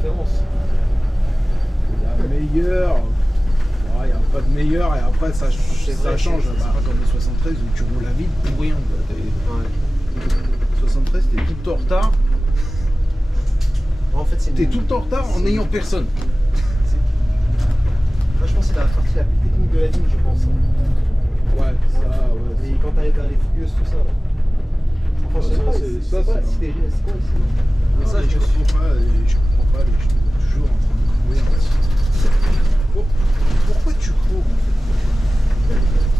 référence. La meilleure. Il n'y a pas de meilleur et après ça change. Bah, comme le 73 où tu roules la ville pour rien. Ouais. 73, t'es tout le temps en retard. En fait, t'es tout le temps en retard en n'ayant personne. Là, je pense que c'est la partie la plus technique de la ligne, je pense. Ouais, ça, ouais. Et quand t'arrives vers les fougueuses, tout ça. Là. Enfin, je sais pas, c'est quoi ici? Mais ça, je comprends pas les gens toujours en train de courir. Pourquoi tu cours en fait?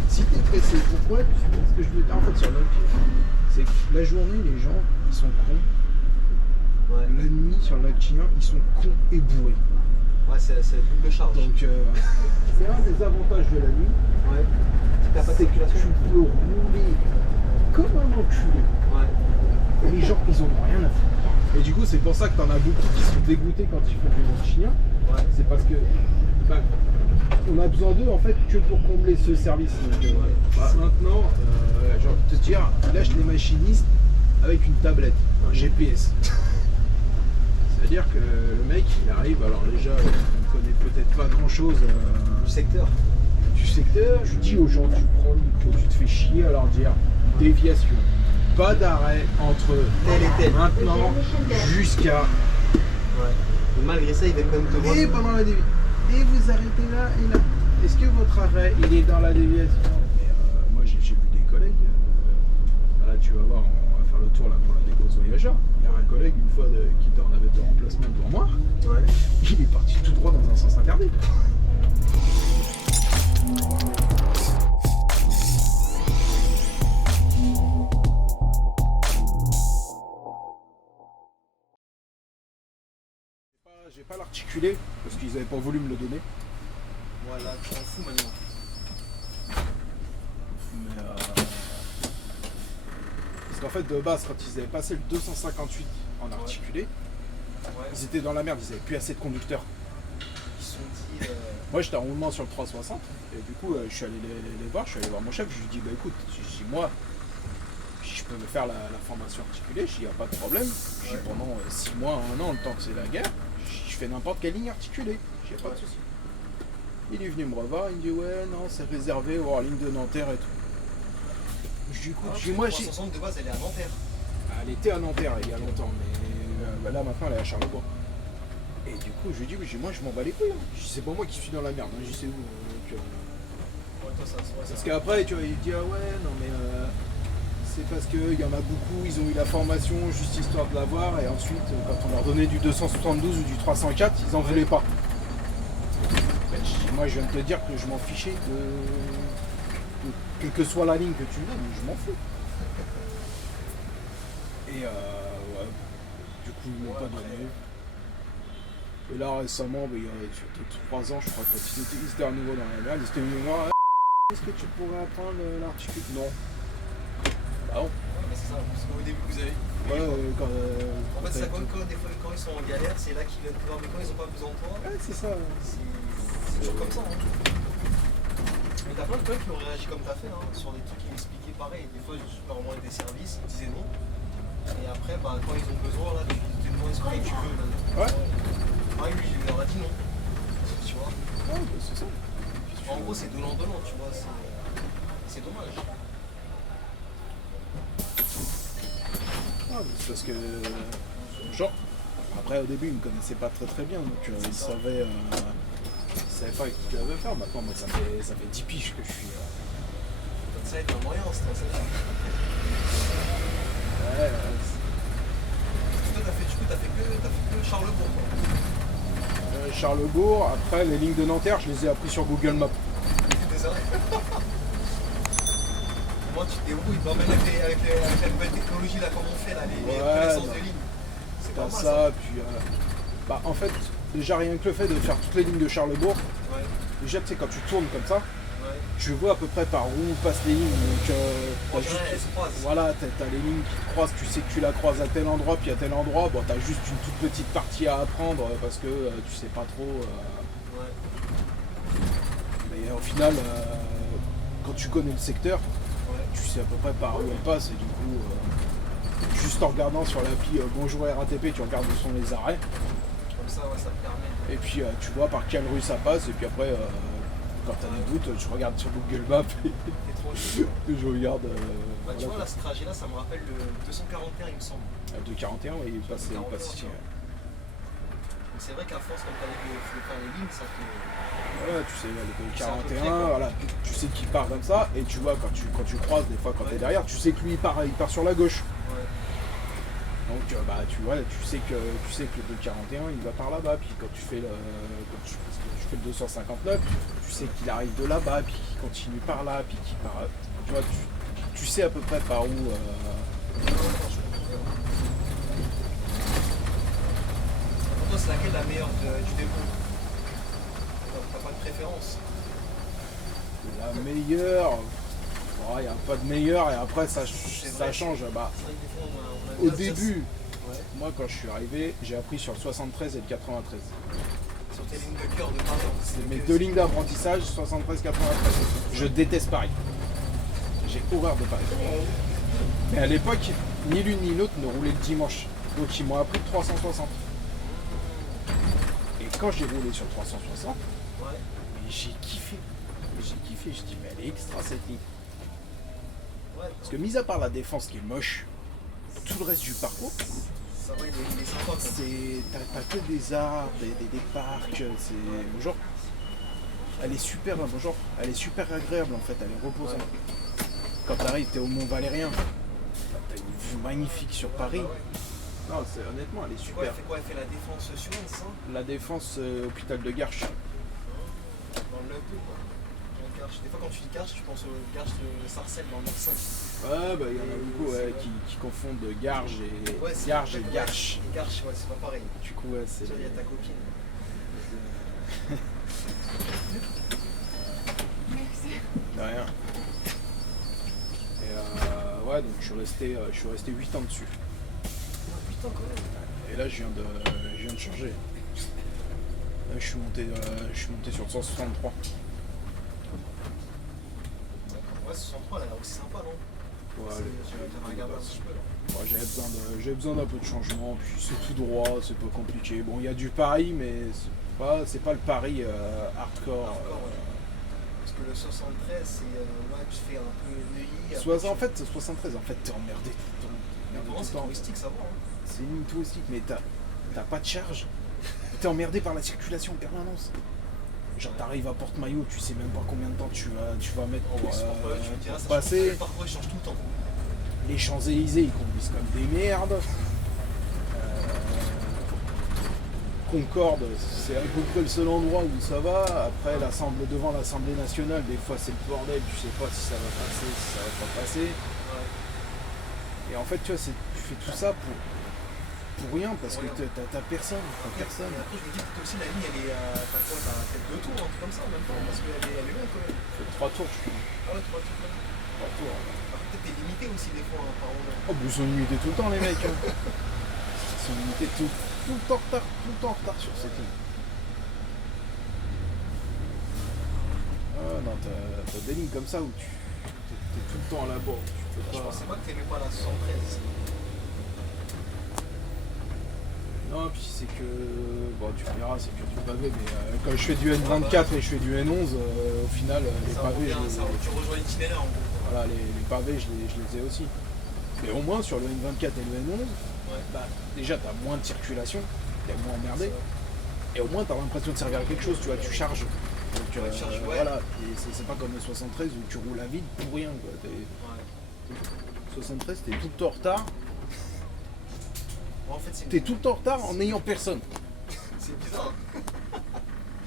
Si t'es pressé, pourquoi tu fais ce que je veux dire en fait sur notre c'est que la journée les gens ils sont cons. Ouais. La nuit sur le lac Chien ils sont cons et bourrés. Ouais c'est la double charge. Donc c'est un des avantages de la nuit. Ouais. C'est que tu peux rouler comme un enculé. Ouais. Et les gens ils en ont rien à foutre. Et du coup c'est pour ça que t'en as beaucoup qui sont dégoûtés quand ils font du lac Chien. Ouais. C'est parce que on a besoin d'eux en fait que pour combler ce service. Donc, maintenant, j'ai envie de te dire, ils lâchent les machinistes avec une tablette, un GPS. C'est-à-dire que le mec, il arrive, alors déjà, il ne connaît peut-être pas grand-chose du secteur. Je dis aux gens, tu prends le micro, tu te fais chier à leur dire déviation, pas d'arrêt entre tel et tel. Maintenant jusqu'à. Ouais. Malgré ça, il va quand même te voir. Et pendant la déviation. Et vous arrêtez là et là. Est-ce que votre arrêt il est dans la déviation? Moi j'ai vu des collègues. Là tu vas voir, on va faire le tour là pour la dépose voyageur. Il y a un collègue une fois qui était en avait de remplacement devant moi. Ouais. Il est parti tout droit dans un sens interdit. J'ai pas l'articulé parce qu'ils avaient pas voulu me le donner. Voilà, tu t'en fous maintenant. Mais parce qu'en fait de base quand ils avaient passé le 258 en articulé, ils étaient dans la merde, ils avaient plus assez de conducteurs. Ils se sont dit. Moi j'étais en roulement sur le 360 et du coup je suis allé les voir, je suis allé voir mon chef, je lui ai dit bah écoute, si moi je peux me faire la formation articulée, il n'y a pas de problème. Pendant 6 mois, 1 an, le temps que c'est la guerre, je fais n'importe quelle ligne articulée, j'ai pas de soucis. Il est venu me revoir, il me dit ouais non c'est réservé aux ligne de Nanterre et tout. Je dis écoute, moi j'ai. 360 de base elle est à Nanterre. Elle était à Nanterre il y a longtemps, mais là maintenant elle est à Charleroi. Et du coup je lui dis oui, moi je m'en bats les couilles. Je dis c'est pas moi qui suis dans la merde, je sais où. Parce qu'après tu vois, il dit ah ouais non mais c'est parce qu'il y en a beaucoup, ils ont eu la formation juste histoire de l'avoir et ensuite quand on leur donnait du 272 ou du 304, ils en voulaient pas. Moi je viens de te dire que je m'en fichais de quelle que soit la ligne que tu veux, je m'en fous. Et ouais, du coup ils m'ont pas donné. Et là récemment, il y a 3 ans je crois, quand ils étaient à nouveau dans la merde, ils étaient venus me voir, est-ce que tu pourrais apprendre l'articulé? Non. Ah bon? Mais c'est ça, parce qu'au début vous avez. Ouais, en fait, ça compte des fois quand ils sont en galère, c'est là qu'ils viennent te voir, mais quand ils ont pas besoin de toi. Ouais, c'est ça. C'est toujours comme ça. Hein. Mais t'as plein de collègues qui ont réagi comme t'as fait, hein, sur des trucs qui m'expliquaient pareil. Des fois, je leur demandais des services, ils disaient non. Et après, quand ils ont besoin, là, tu te demandes ce que tu veux. Là. Ouais. Pareil, lui, il leur a dit non. Tu vois? Ouais, bah, c'est ça. En gros, c'est donnant-donnant, tu vois. C'est dommage. C'est parce que genre après au début ils me connaissaient pas très bien donc ils savaient pas ce qu'ils devaient faire. Maintenant moi ça fait 10 piges que je suis ça va être un moyen c'est ça. Ouais, toi t'as fait que Charlesbourg quoi. Charlesbourg, après les lignes de Nanterre je les ai appris sur Google Maps. Moi tu te débrouilles, même avec la nouvelle technologie là comme on fait là, les connaissances de ligne. C'est pas ça, puis en fait, déjà rien que le fait de faire toutes les lignes de Charlesbourg, déjà tu sais quand tu tournes comme ça, tu vois à peu près par où passent les lignes. Donc voilà, t'as les lignes qui te croisent, tu sais que tu la croises à tel endroit, puis à tel endroit, bon t'as juste une toute petite partie à apprendre parce que tu sais pas trop. Mais au final, quand tu connais le secteur, tu sais à peu près par où elle passe et du coup juste en regardant sur l'appli bonjour RATP tu regardes où sont les arrêts, ça, ouais, ça te permet. Et puis tu vois par quelle rue ça passe, et puis après, quand t'as des doutes, tu regardes sur Google Maps et T'es trop chaud. je regarde. Bah, tu vois, là, ce trajet-là, ça me rappelle le 241, il me semble. De 41, oui, il passe ici. Donc c'est vrai qu'à force, quand t'as de faire les lignes, ça te. Ouais, tu sais, le C'est un peu 41, près, quoi. voilà, tu sais qu'il part comme ça, et tu vois, quand tu croises, des fois, quand t'es derrière, tu sais que lui, il part sur la gauche. Ouais. Donc, bah, tu vois, tu sais que le 241, il va par là-bas, puis quand tu fais parce que tu fais le 259, tu sais qu'il arrive de là-bas, puis qu'il continue par là, puis qu'il part. Tu vois, tu sais à peu près par où. Pour toi, c'est laquelle la meilleure du dépôt? T'as pas de préférence? La meilleure. Il n'y a pas de meilleure, et après, ça change. Bah, C'est vrai que des fois, on a au bien début, Ouais. moi, quand je suis arrivé, j'ai appris sur le 73 et le 93. Sur tes lignes de cœur de Paris. C'est mes deux lignes d'apprentissage, 73-93. Je déteste Paris. J'ai horreur de Paris. Mais à l'époque, ni l'une ni l'autre ne roulaient le dimanche. Donc ils m'ont appris le 360. Et quand j'ai roulé sur le 360, Ouais. mais j'ai kiffé. Je dis, mais elle est extra cette ligne. Ouais. Parce que mis à part la défense qui est moche, tout le reste du parcours, Ça va, il est sympa. Quoi. t'as que des arbres, des parcs, c'est genre, elle est super, genre, elle est super agréable en fait, elle est reposante. Ouais. Quand t'arrives, t'es au Mont Valérien, t'as une vue magnifique sur Paris. Non, honnêtement, elle est Ouais, super. elle fait quoi? Elle fait la défense sur c'est ça? La défense, hôpital de Garches. Dans le 9-2 quoi. Dans le Garches. Des fois quand tu dis Garches, tu penses au Garches de Sarcelles dans le 9-5. Ouais, bah il y en a beaucoup qui confondent Garges et Ouais, c'est Garges et peut-être, Garches. ouais. Garches, ouais, c'est pas pareil. Du coup, ouais, c'est. Tu vois, il y a ta copine. De rien. Et ouais, donc je suis resté 8 ans dessus. Ah, putain, quand même. Et là, je viens de changer. Là, je suis monté sur le 163. Ouais, 63, elle a l'air aussi sympa, non? Ouais, J'avais regardé un petit peu là. ouais, j'avais besoin d'un peu de changement, puis c'est tout droit, c'est pas compliqué. Bon, il y a du Paris, mais c'est pas le Paris hardcore. Parce que le 73, c'est. Ouais, tu fais un peu Neuilly. En fait, 73, en fait, t'es emmerdé tout le temps. Mais comment c'est touristique, ça va, hein? C'est une ligne touristique, mais t'as pas de charge. T'es emmerdé par la circulation en permanence. Genre t'arrives à Porte-Maillot, tu sais même pas combien de temps tu vas mettre pour, pour passer. Le parcours il change tout le temps. Les Champs-Élysées, ils conduisent comme des merdes. Concorde, c'est à peu près le seul endroit où ça va. Après, devant l'Assemblée nationale, des fois c'est le bordel, tu sais pas si ça va passer, si ça va pas passer. Ouais. Et en fait, tu vois, tu fais tout ça pour rien, parce que t'as personne. Et après, je me dis que aussi la ligne, elle est. T'as quoi? T'as peut-être 2 tours, un truc comme ça en même temps, parce qu'elle est longue quand même. Fait 3 tours, je crois. Ah ouais, 3 tours quand même. 3 tours. Après, peut-être t'es limité aussi des fois, hein, par moment. Oh, mais ils sont limités tout le temps, les mecs. Hein. Ils sont limités tout le temps en retard sur cette ligne. Ah non, t'as des lignes comme ça où t'es tout le temps à la bourre. Je pensais pas que t'aimais pas la 73. Non, puis c'est que. Bon, tu me diras, c'est que du pavé, mais quand je fais du N24 et je fais du N11, au final, les Ça pavés. revient, tu rejoins l'itinéraire en gros. Voilà, les pavés, je les ai aussi. Mais au moins, sur le N24 et le N11, bah, déjà, t'as moins de circulation, t'es moins emmerdé, et au moins, t'as l'impression de servir à quelque chose, tu vois, tu charges. Donc, Ouais, tu charges, ouais. voilà, et c'est pas comme le 73 où tu roules à vide pour rien, quoi. Ouais. 73, t'es tout le temps en retard. Bon, en fait, T'es tout le temps en retard en n'ayant personne. C'est bizarre.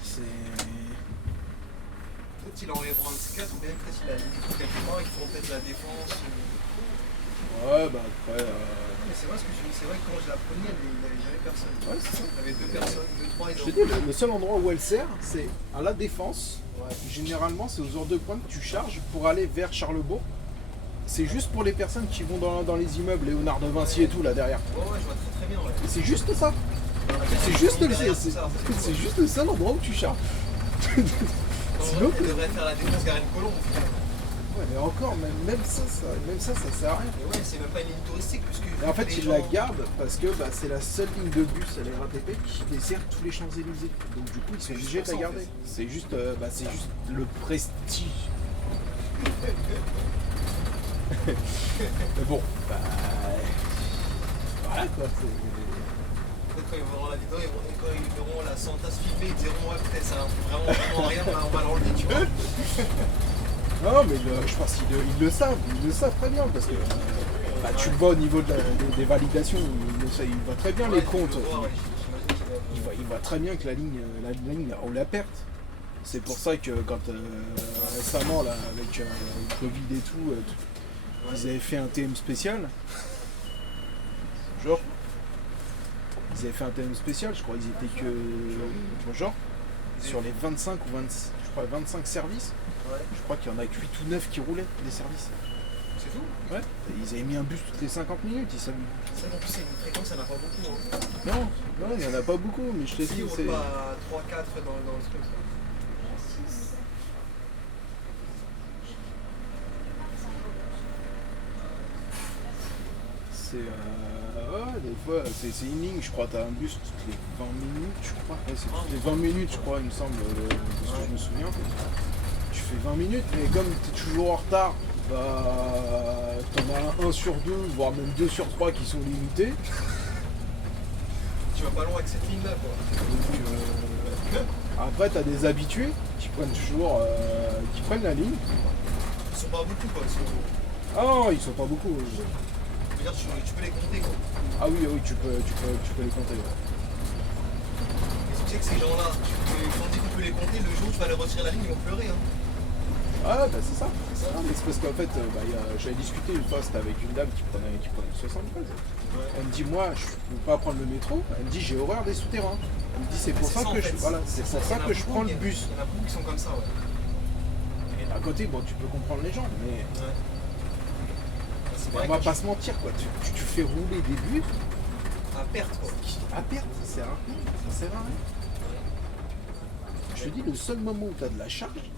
C'est. Peut-être qu'il enlèvera un de ces 4 ou bien peut-être qu'il a mis quelque part, ils font peut-être la défense. Ouais, bah après. Mais c'est vrai ce que je dis, c'est vrai que quand je la prenais, il n'y avait jamais personne. Ouais, c'est ça. Il y avait 2 personnes, 2-3 et Je te dis, le seul endroit où elle sert, c'est à la défense. Ouais. Généralement, c'est aux heures de pointe que tu charges pour aller vers Charlebourg. C'est juste pour les personnes qui vont dans les immeubles, Léonard de Vinci et tout là derrière. Ouais, je vois très bien. Ouais. Et c'est juste ça. C'est juste le seul endroit où tu charges. Sinon, tu devrais faire la défense Garenne-Colomb au final. Ouais, mais encore, même ça sert à rien. Et ouais, c'est même pas une ligne touristique, puisque. Et en fait, ils la gardent parce que bah, c'est la seule ligne de bus à la RATP qui dessert tous les Champs-Élysées. Donc du coup, ils sont obligés de la garder. C'est juste le prestige. Mais bon, bah. Voilà quoi. Peut-être quand ils verront la vidéo, quand ils verront la Santa se filmer, ils diront ouais, peut-être ça a vraiment rien, on va l'enlever, tu vois. Non, mais je pense qu'ils le savent, très bien parce que bah, tu le vois au niveau des validations, il voit très bien les comptes. Il voit très bien que la ligne on la perte. C'est pour ça que quand récemment, là, avec le Covid et tout, ils avaient fait un TM spécial. Genre. Ils avaient fait un TM spécial, je crois qu'ils étaient que. Genre. Sur les 25 ou 26, je crois 25 services, je crois qu'il y en a que 8 ou 9 qui roulaient des services. C'est tout? Ouais. Et ils avaient mis un bus toutes les 50 minutes, ils savaient. Ça non plus c'est une fréquence, il n'y en a pas beaucoup. Hein. Non, il n'y en a pas beaucoup, mais je te dis, c'est. Pas 3-4 dans le truc. Ouais, des fois, c'est une ligne, je crois, t'as un bus toutes les 20 minutes, je crois. Ouais, c'est toutes les 20 minutes, je crois, il me semble, de ce que je me souviens. Tu fais 20 minutes, mais comme t'es toujours en retard, bah t'en as un sur deux, voire même 2 sur 3 qui sont limités. Tu vas pas loin avec cette ligne-là, quoi. Donc, après, t'as des habitués qui prennent toujours, qui prennent la ligne. Ils sont pas beaucoup, quoi. Ah non, ils sont pas beaucoup. Tu peux les compter, quoi. Ah oui, tu peux les compter. Ouais. Et tu sais que ces gens-là, quand on dit qu'on peut les compter, le jour où tu vas leur retirer la ligne, ils vont pleurer. Hein. Ah bah c'est ça. Non, mais c'est parce qu'en fait, j'avais discuté une fois, c'était avec une dame qui prenait le 73. Ouais. Elle me dit, moi, je peux pas prendre le métro. Elle me dit, j'ai horreur des souterrains. Elle me dit, c'est pour ça que je prends le bus. Il y en a beaucoup qui sont comme ça, ouais. Et d'un côté, bon, tu peux comprendre les gens, mais... Ouais. On va pas se mentir, quoi. Tu fais rouler des bus à perte, quoi. À perte, ça sert à rien. Ça sert à rien. Je te dis, le seul moment où tu as de la charge,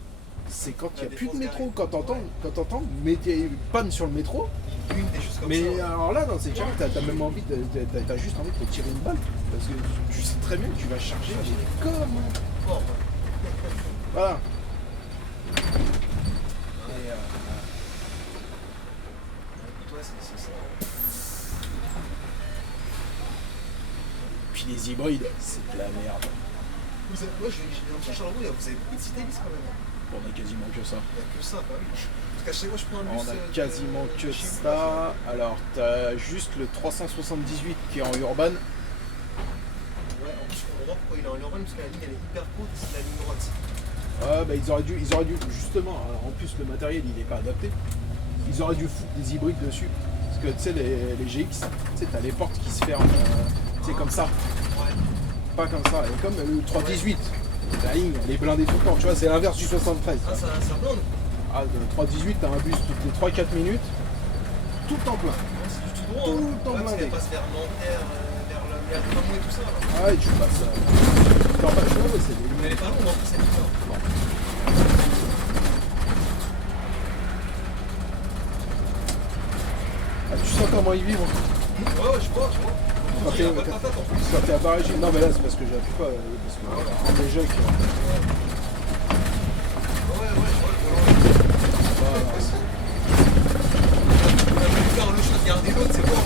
c'est quand il n'y a plus de métro. Quand t'entends, mais t'es panne sur le métro. Une des choses comme mais ça. Mais alors là, dans ces cas, t'as même envie t'as juste envie de te tirer une balle. Parce que tu sais très bien que tu vas charger comme un. Oh, voilà. Puis les hybrides, c'est de la merde. Moi, j'ai l'impression que Charleroi, vous avez beaucoup de Citalis quand même. On a quasiment que ça. Il n'y a que ça, bah oui. Parce qu'à chaque fois, je prends un bus. On a quasiment que ça. Alors, t'as juste le 378 qui est en urban. Ouais, en plus, je comprends pas pourquoi il est en urban, parce que la ligne, elle est hyper courte et c'est la ligne droite. Ouais, bah ils auraient dû, justement, alors en plus le matériel il n'est pas adapté, ils auraient dû foutre des hybrides dessus. Parce que tu sais, les GX, tu sais, t'as les portes qui se ferment, tu sais, comme ça. Ouais. Pas comme ça. Et comme le 318, la ligne, elle est blindée tout le temps, tu vois, c'est l'inverse du 73. Ah, ça blinde. Ah, le 318, t'as un bus toutes les 3-4 minutes, tout le temps plein. Ouais, c'est du tout droit. Tout le temps parce blindé. qu'elle passe vers Nanterre, vers le tramway et tout ça. Là. Ah, et tu passes. T'en passes chaud, c'est des... Mais elle est pas longue en plus, cette ligne. Non. Ah, tu sens comment ils vivent? Ouais, je vois. Quand t'es à Barragé, non mais là c'est parce que j'appuie pas, parce que en déjà que... Ouais, Voilà. faire le choix de garder l'autre, c'est bon.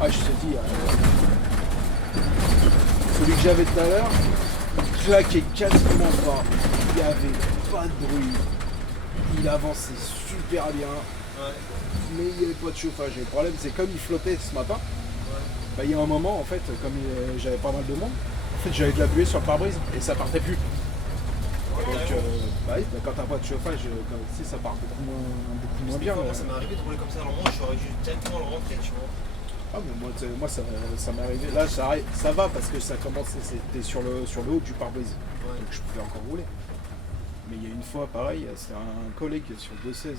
Ah je te dis, celui que j'avais tout à l'heure, il claquait quasiment pas, il n'y avait pas de bruit, il avançait super bien, mais il n'y avait pas de chauffage. Et le problème c'est comme il flottait ce matin, bah, il y a un moment en fait, comme j'avais pas mal de monde, en fait j'avais de la buée sur le pare-brise et ça partait plus. Donc quand t'as pas de chauffage, ça part beaucoup moins bien. Moi ça m'est arrivé de rouler comme ça, alors moi j'aurais dû directement le rentrer, tu vois. Ah mais moi ça m'est arrivé. Là ça va parce que ça commençait, c'était sur le haut du pare-brise. Ouais. Donc je pouvais encore rouler. Mais il y a une fois pareil, c'était un collègue sur 216,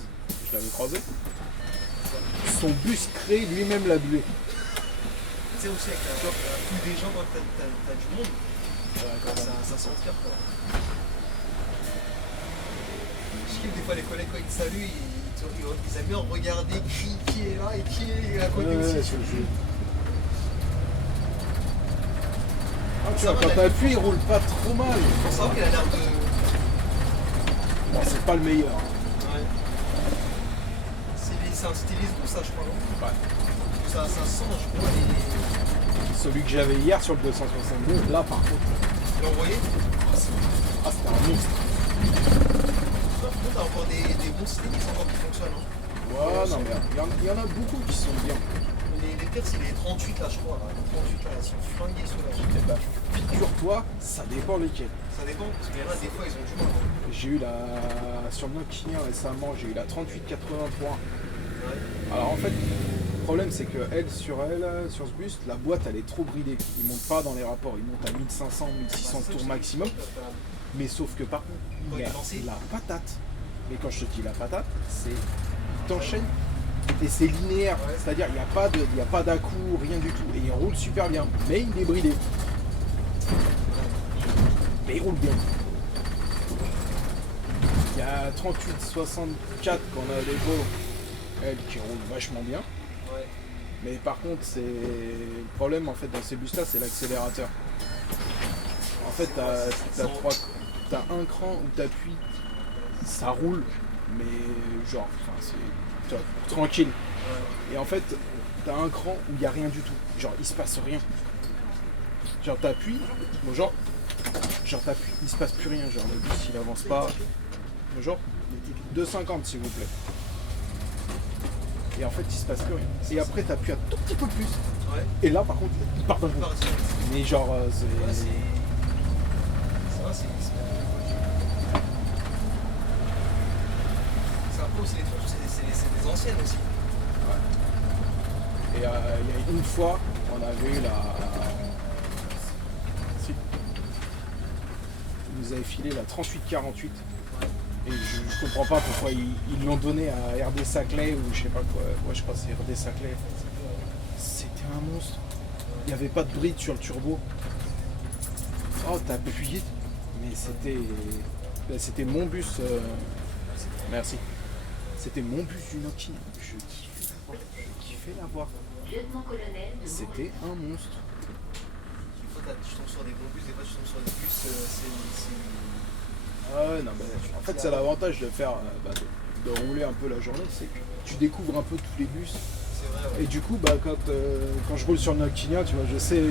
je l'avais croisé. Son bus crée lui-même la buée. Tu sais aussi avec la foule des gens, quand t'as du monde, ça s'en tire quoi. Je kiffe des fois les collègues quand ils te saluent, ils aiment bien regarder qui est là et qui est à côté aussi. Tu vois, quand t'appuies, il roule pas trop mal. Pour ça, il a l'air de. Bon, c'est pas le meilleur. Ouais. C'est un styliste ça, je crois, non? Ouais. Ça sent, je crois, les. Celui que j'avais hier sur le 262, là par contre. Tu l'as envoyé? C'était un monstre. T'as encore des bons stylistes encore qui fonctionnent. Hein. Ouais, non, mais il y en a beaucoup qui sont bien. Les pires, c'est les 38 là, je crois. Là. Les 38 là, ils sont flingués ceux-là. Eh ben, figure-toi, ça dépend lesquels. Ça dépend, parce qu'il y en a des fois, ils ont du mal. Hein. J'ai eu sur le Nokia récemment, j'ai eu la 3883. Ouais. Alors en fait, le problème c'est que sur ce bus, la boîte elle est trop bridée. Il monte pas dans les rapports, il monte à 1500, 1600 tours maximum. Mais sauf que par contre, il a la patate. Mais quand je te dis la patate, c'est il t'enchaîne et c'est linéaire. Ouais. C'est-à-dire il n'y a pas d'à-coup, rien du tout. Et il roule super bien, mais il est bridé. Mais il roule bien. Il y a 3864 qu'on a des beaux, elle qui roule vachement bien. Ouais. Mais par contre, le problème en fait dans ces bus là, c'est l'accélérateur. En fait, t'as un cran où t'appuies, ça roule, mais genre, c'est tranquille. Ouais. Et en fait, t'as un cran où il n'y a rien du tout. Genre, il se passe rien. Genre, t'appuies, t'appuies, il se passe plus rien. Genre, le bus il avance pas. Genre, 2,50 s'il vous plaît. Et en fait, il se passe plus rien. Et après, t'appuies un tout petit peu plus. Ouais. Et là, par contre, il part d'un coup. Mais genre, c'est. Ouais, c'est un peu aussi c'est des anciennes aussi. Ouais. Et il y a une fois, on avait eu ils nous avaient filé la 3848. Et je comprends pas pourquoi ils l'ont donné à RD Saclay ou je sais pas quoi. Ouais, je crois que c'est RD Saclay. C'était un monstre. Il n'y avait pas de bride sur le turbo. Oh, t'as appuyé. Mais c'était mon bus. Merci. C'était mon bus du Nokia. Je kiffais l'avoir. C'était un monstre. Des fois, tu tombes sur des bons bus, des fois, tu tombes sur des bus. Ah ouais, non, mais en fait, c'est l'avantage de faire, de rouler un peu la journée, c'est que tu découvres un peu tous les bus. C'est vrai, ouais. Et du coup, quand je roule sur le Nokia, tu vois, je sais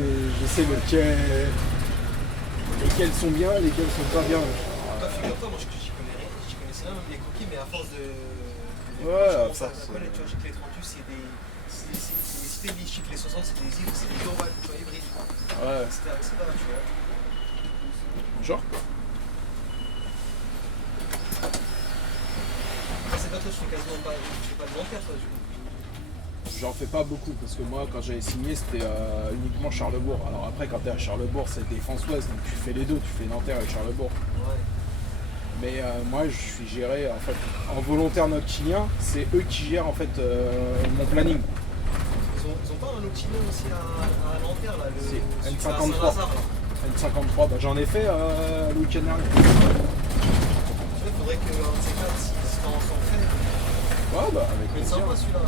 lesquels sont bien, lesquels sont pas bien. Toi, figure-toi, moi, j'y connaissais rien, même les cookies, mais à force de ouais, ça, tu vois, je sais que les 38, c'est des Stevie, je sais que les 60, c'est des Urban, tu vois, hybrides. Ouais. C'est pas là, tu vois. Genre C'est pas toi, tu fais quasiment pas de bancaire, toi, du coup. J'en fais pas beaucoup parce que moi quand j'avais signé c'était uniquement Charlesbourg. Alors après quand t'es à Charlesbourg c'est Défense Ouest donc tu fais les deux, tu fais Nanterre et Charlesbourg. Ouais. Mais moi je suis géré en fait en volontaire noctilien, c'est eux qui gèrent en fait mon planning. Ils ont pas un noctilien aussi à Nanterre là, N53. N53, j'en ai fait le week-end dernier. Tu vois, il faudrait que un de ces quatre si t'en fais. Ouais avec plaisir. Sympa celui-là.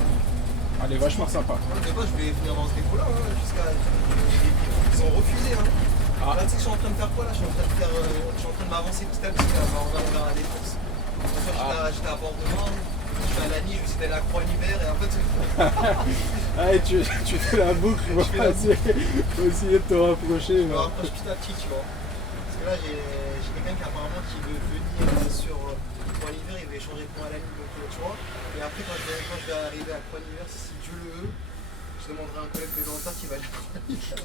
Elle est vachement sympa. Moi, je sais pas, je vais venir dans ce dépôt là, jusqu'à. Ils ont refusé, hein. Ah. Là, tu sais que je suis en train de faire quoi là? Je suis en train de m'avancer petit à petit vers la défense. J'étais à Bordement, je suis à Lagny, je vais essayer d'aller à Croix-l'Hiver et en fait. Ah, tu fais la boucle, tu vas essayer de te rapprocher. Je me rapproche petit à petit, tu vois. Parce que là, j'ai quelqu'un qui apparemment qui veut venir sur Croix-l'Hiver, il veut échanger pour Lagny, donc tu vois. Et après, quand je vais arriver à Croix-l'Hiver, si Dieu le veut, je demanderai à un collègue de Nanterre qui va aller à Croix-l'Hiver.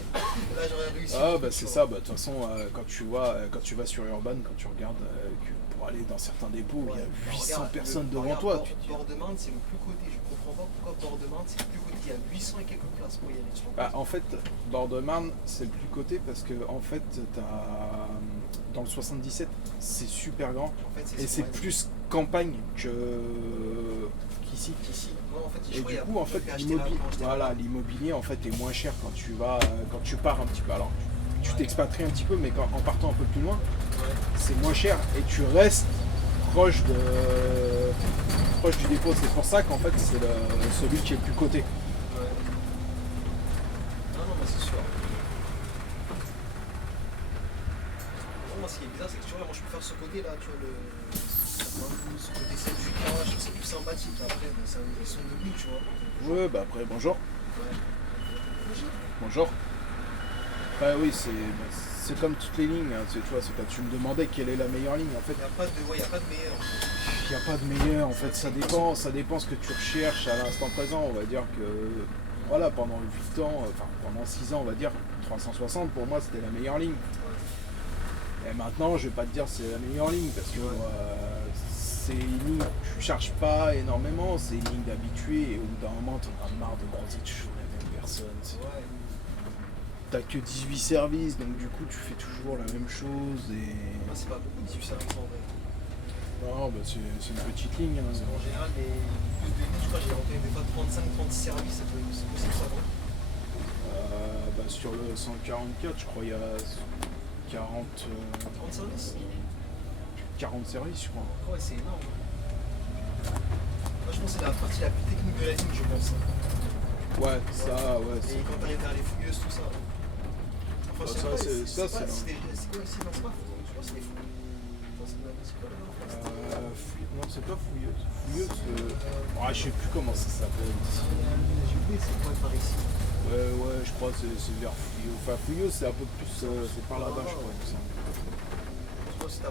Là, j'aurais réussi. Ah, c'est ça, de toute façon, quand tu vas sur Urban, quand tu regardes que pour aller dans certains dépôts, il y a 800 personnes devant toi. Bord-de-Marne, c'est le plus côté. Je comprends pas pourquoi Bord-de-Marne, c'est le plus côté. Il y a 800 et quelques places pour y aller. En fait, Bord-de-Marne, c'est le plus côté parce que, en fait, dans le 77, c'est super grand. En fait, c'est plus campagne qu'ici. Non, en fait, et du coup, en fait, l'immobilier en fait est moins cher quand tu pars un petit peu. Alors, tu t'expatries un petit peu, mais en partant un peu plus loin, c'est moins cher et tu restes proche du dépôt. C'est pour ça qu'en fait c'est celui qui est le plus coté. Ouais. Non, mais c'est sûr. Non, moi, ce qui est bizarre, c'est que tu vois, moi je peux faire ce côté là, tu vois, ce côté 7 8 là, je trouve que c'est plus sympathique. Après, bon, ils sont debout, tu vois. Ouais, bah après, bonjour. Ouais. Bonjour. Bah oui, c'est comme toutes les lignes, hein. Tu vois, c'est quand tu me demandais quelle est la meilleure ligne, en fait. Il n'y a pas de meilleur. Il n'y a pas de meilleur, en fait, ça dépend ce que tu recherches à l'instant présent. On va dire que, voilà, pendant 8 ans, enfin pendant 6 ans, on va dire, 360, pour moi, c'était la meilleure ligne. Et maintenant, je vais pas te dire c'est la meilleure ligne, parce que c'est une ligne que tu charges pas énormément, c'est une ligne d'habitué, et au bout d'un moment, t'en as marre de croiser toujours la même personne. Ouais. T'as que 18 services, donc du coup, tu fais toujours la même chose, et... Moi, c'est pas beaucoup 18 services en vrai. Non, bah c'est une petite ligne. Hein, en général, les plus de lignes, je crois, j'ai rencontré des fois 35-36 services, c'est possible ça, non? Bah sur le 144, je crois, il y a 40 services 40 services, je crois. Ouais, c'est énorme. Moi, je pense que c'est la partie la plus technique de la ligne, je pense. Ouais, ça, ouais. Et quand t'arrives vers les fouilleuses, tout ça. Enfin, c'est quoi, c'est c'est quoi aussi, non, c'est pas fou. Je pense que c'est les fouilleuses. Non, c'est pas fouilleuse. Fouilleuse, je sais plus comment ça s'appelle. J'ai oublié, c'est quoi par ici? Ouais, je crois que c'est vers fouilleuse. Enfin, fouilleuse, c'est un peu plus. C'est par là-bas, je crois. Je pense que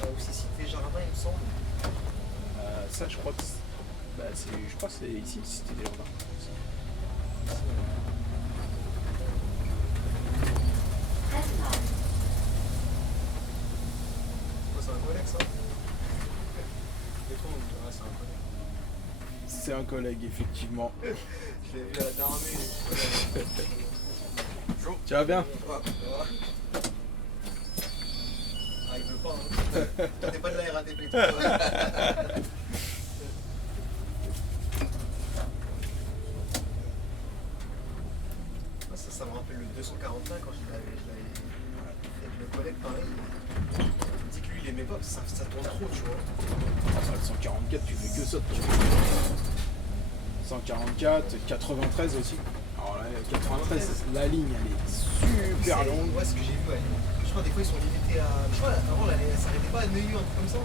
t'as aussi cité Jardin, il me semble. Ça, je crois que. Je crois que c'est ici, Cité des Jardins. C'est un collègue, ça? C'est un collègue, effectivement. Je l'ai vu à la dernière. Tu vas bien? Ah, il veut pas, hein. T'es pas de la RATP, toi. Ça me rappelle le 241 quand je l'avais avec le collègue, pareil. Il dit que lui, il aimait pas parce que ça tourne trop, tu vois. Le 144, tu fais que ça. 144, 93 aussi. Alors là, 93, la ligne, elle est super longue. Ouais, ce que j'ai vu, ouais. Je crois des fois, ils sont limités à... Je crois, avant, elle s'arrêtait pas à Neuilly, un truc comme ça.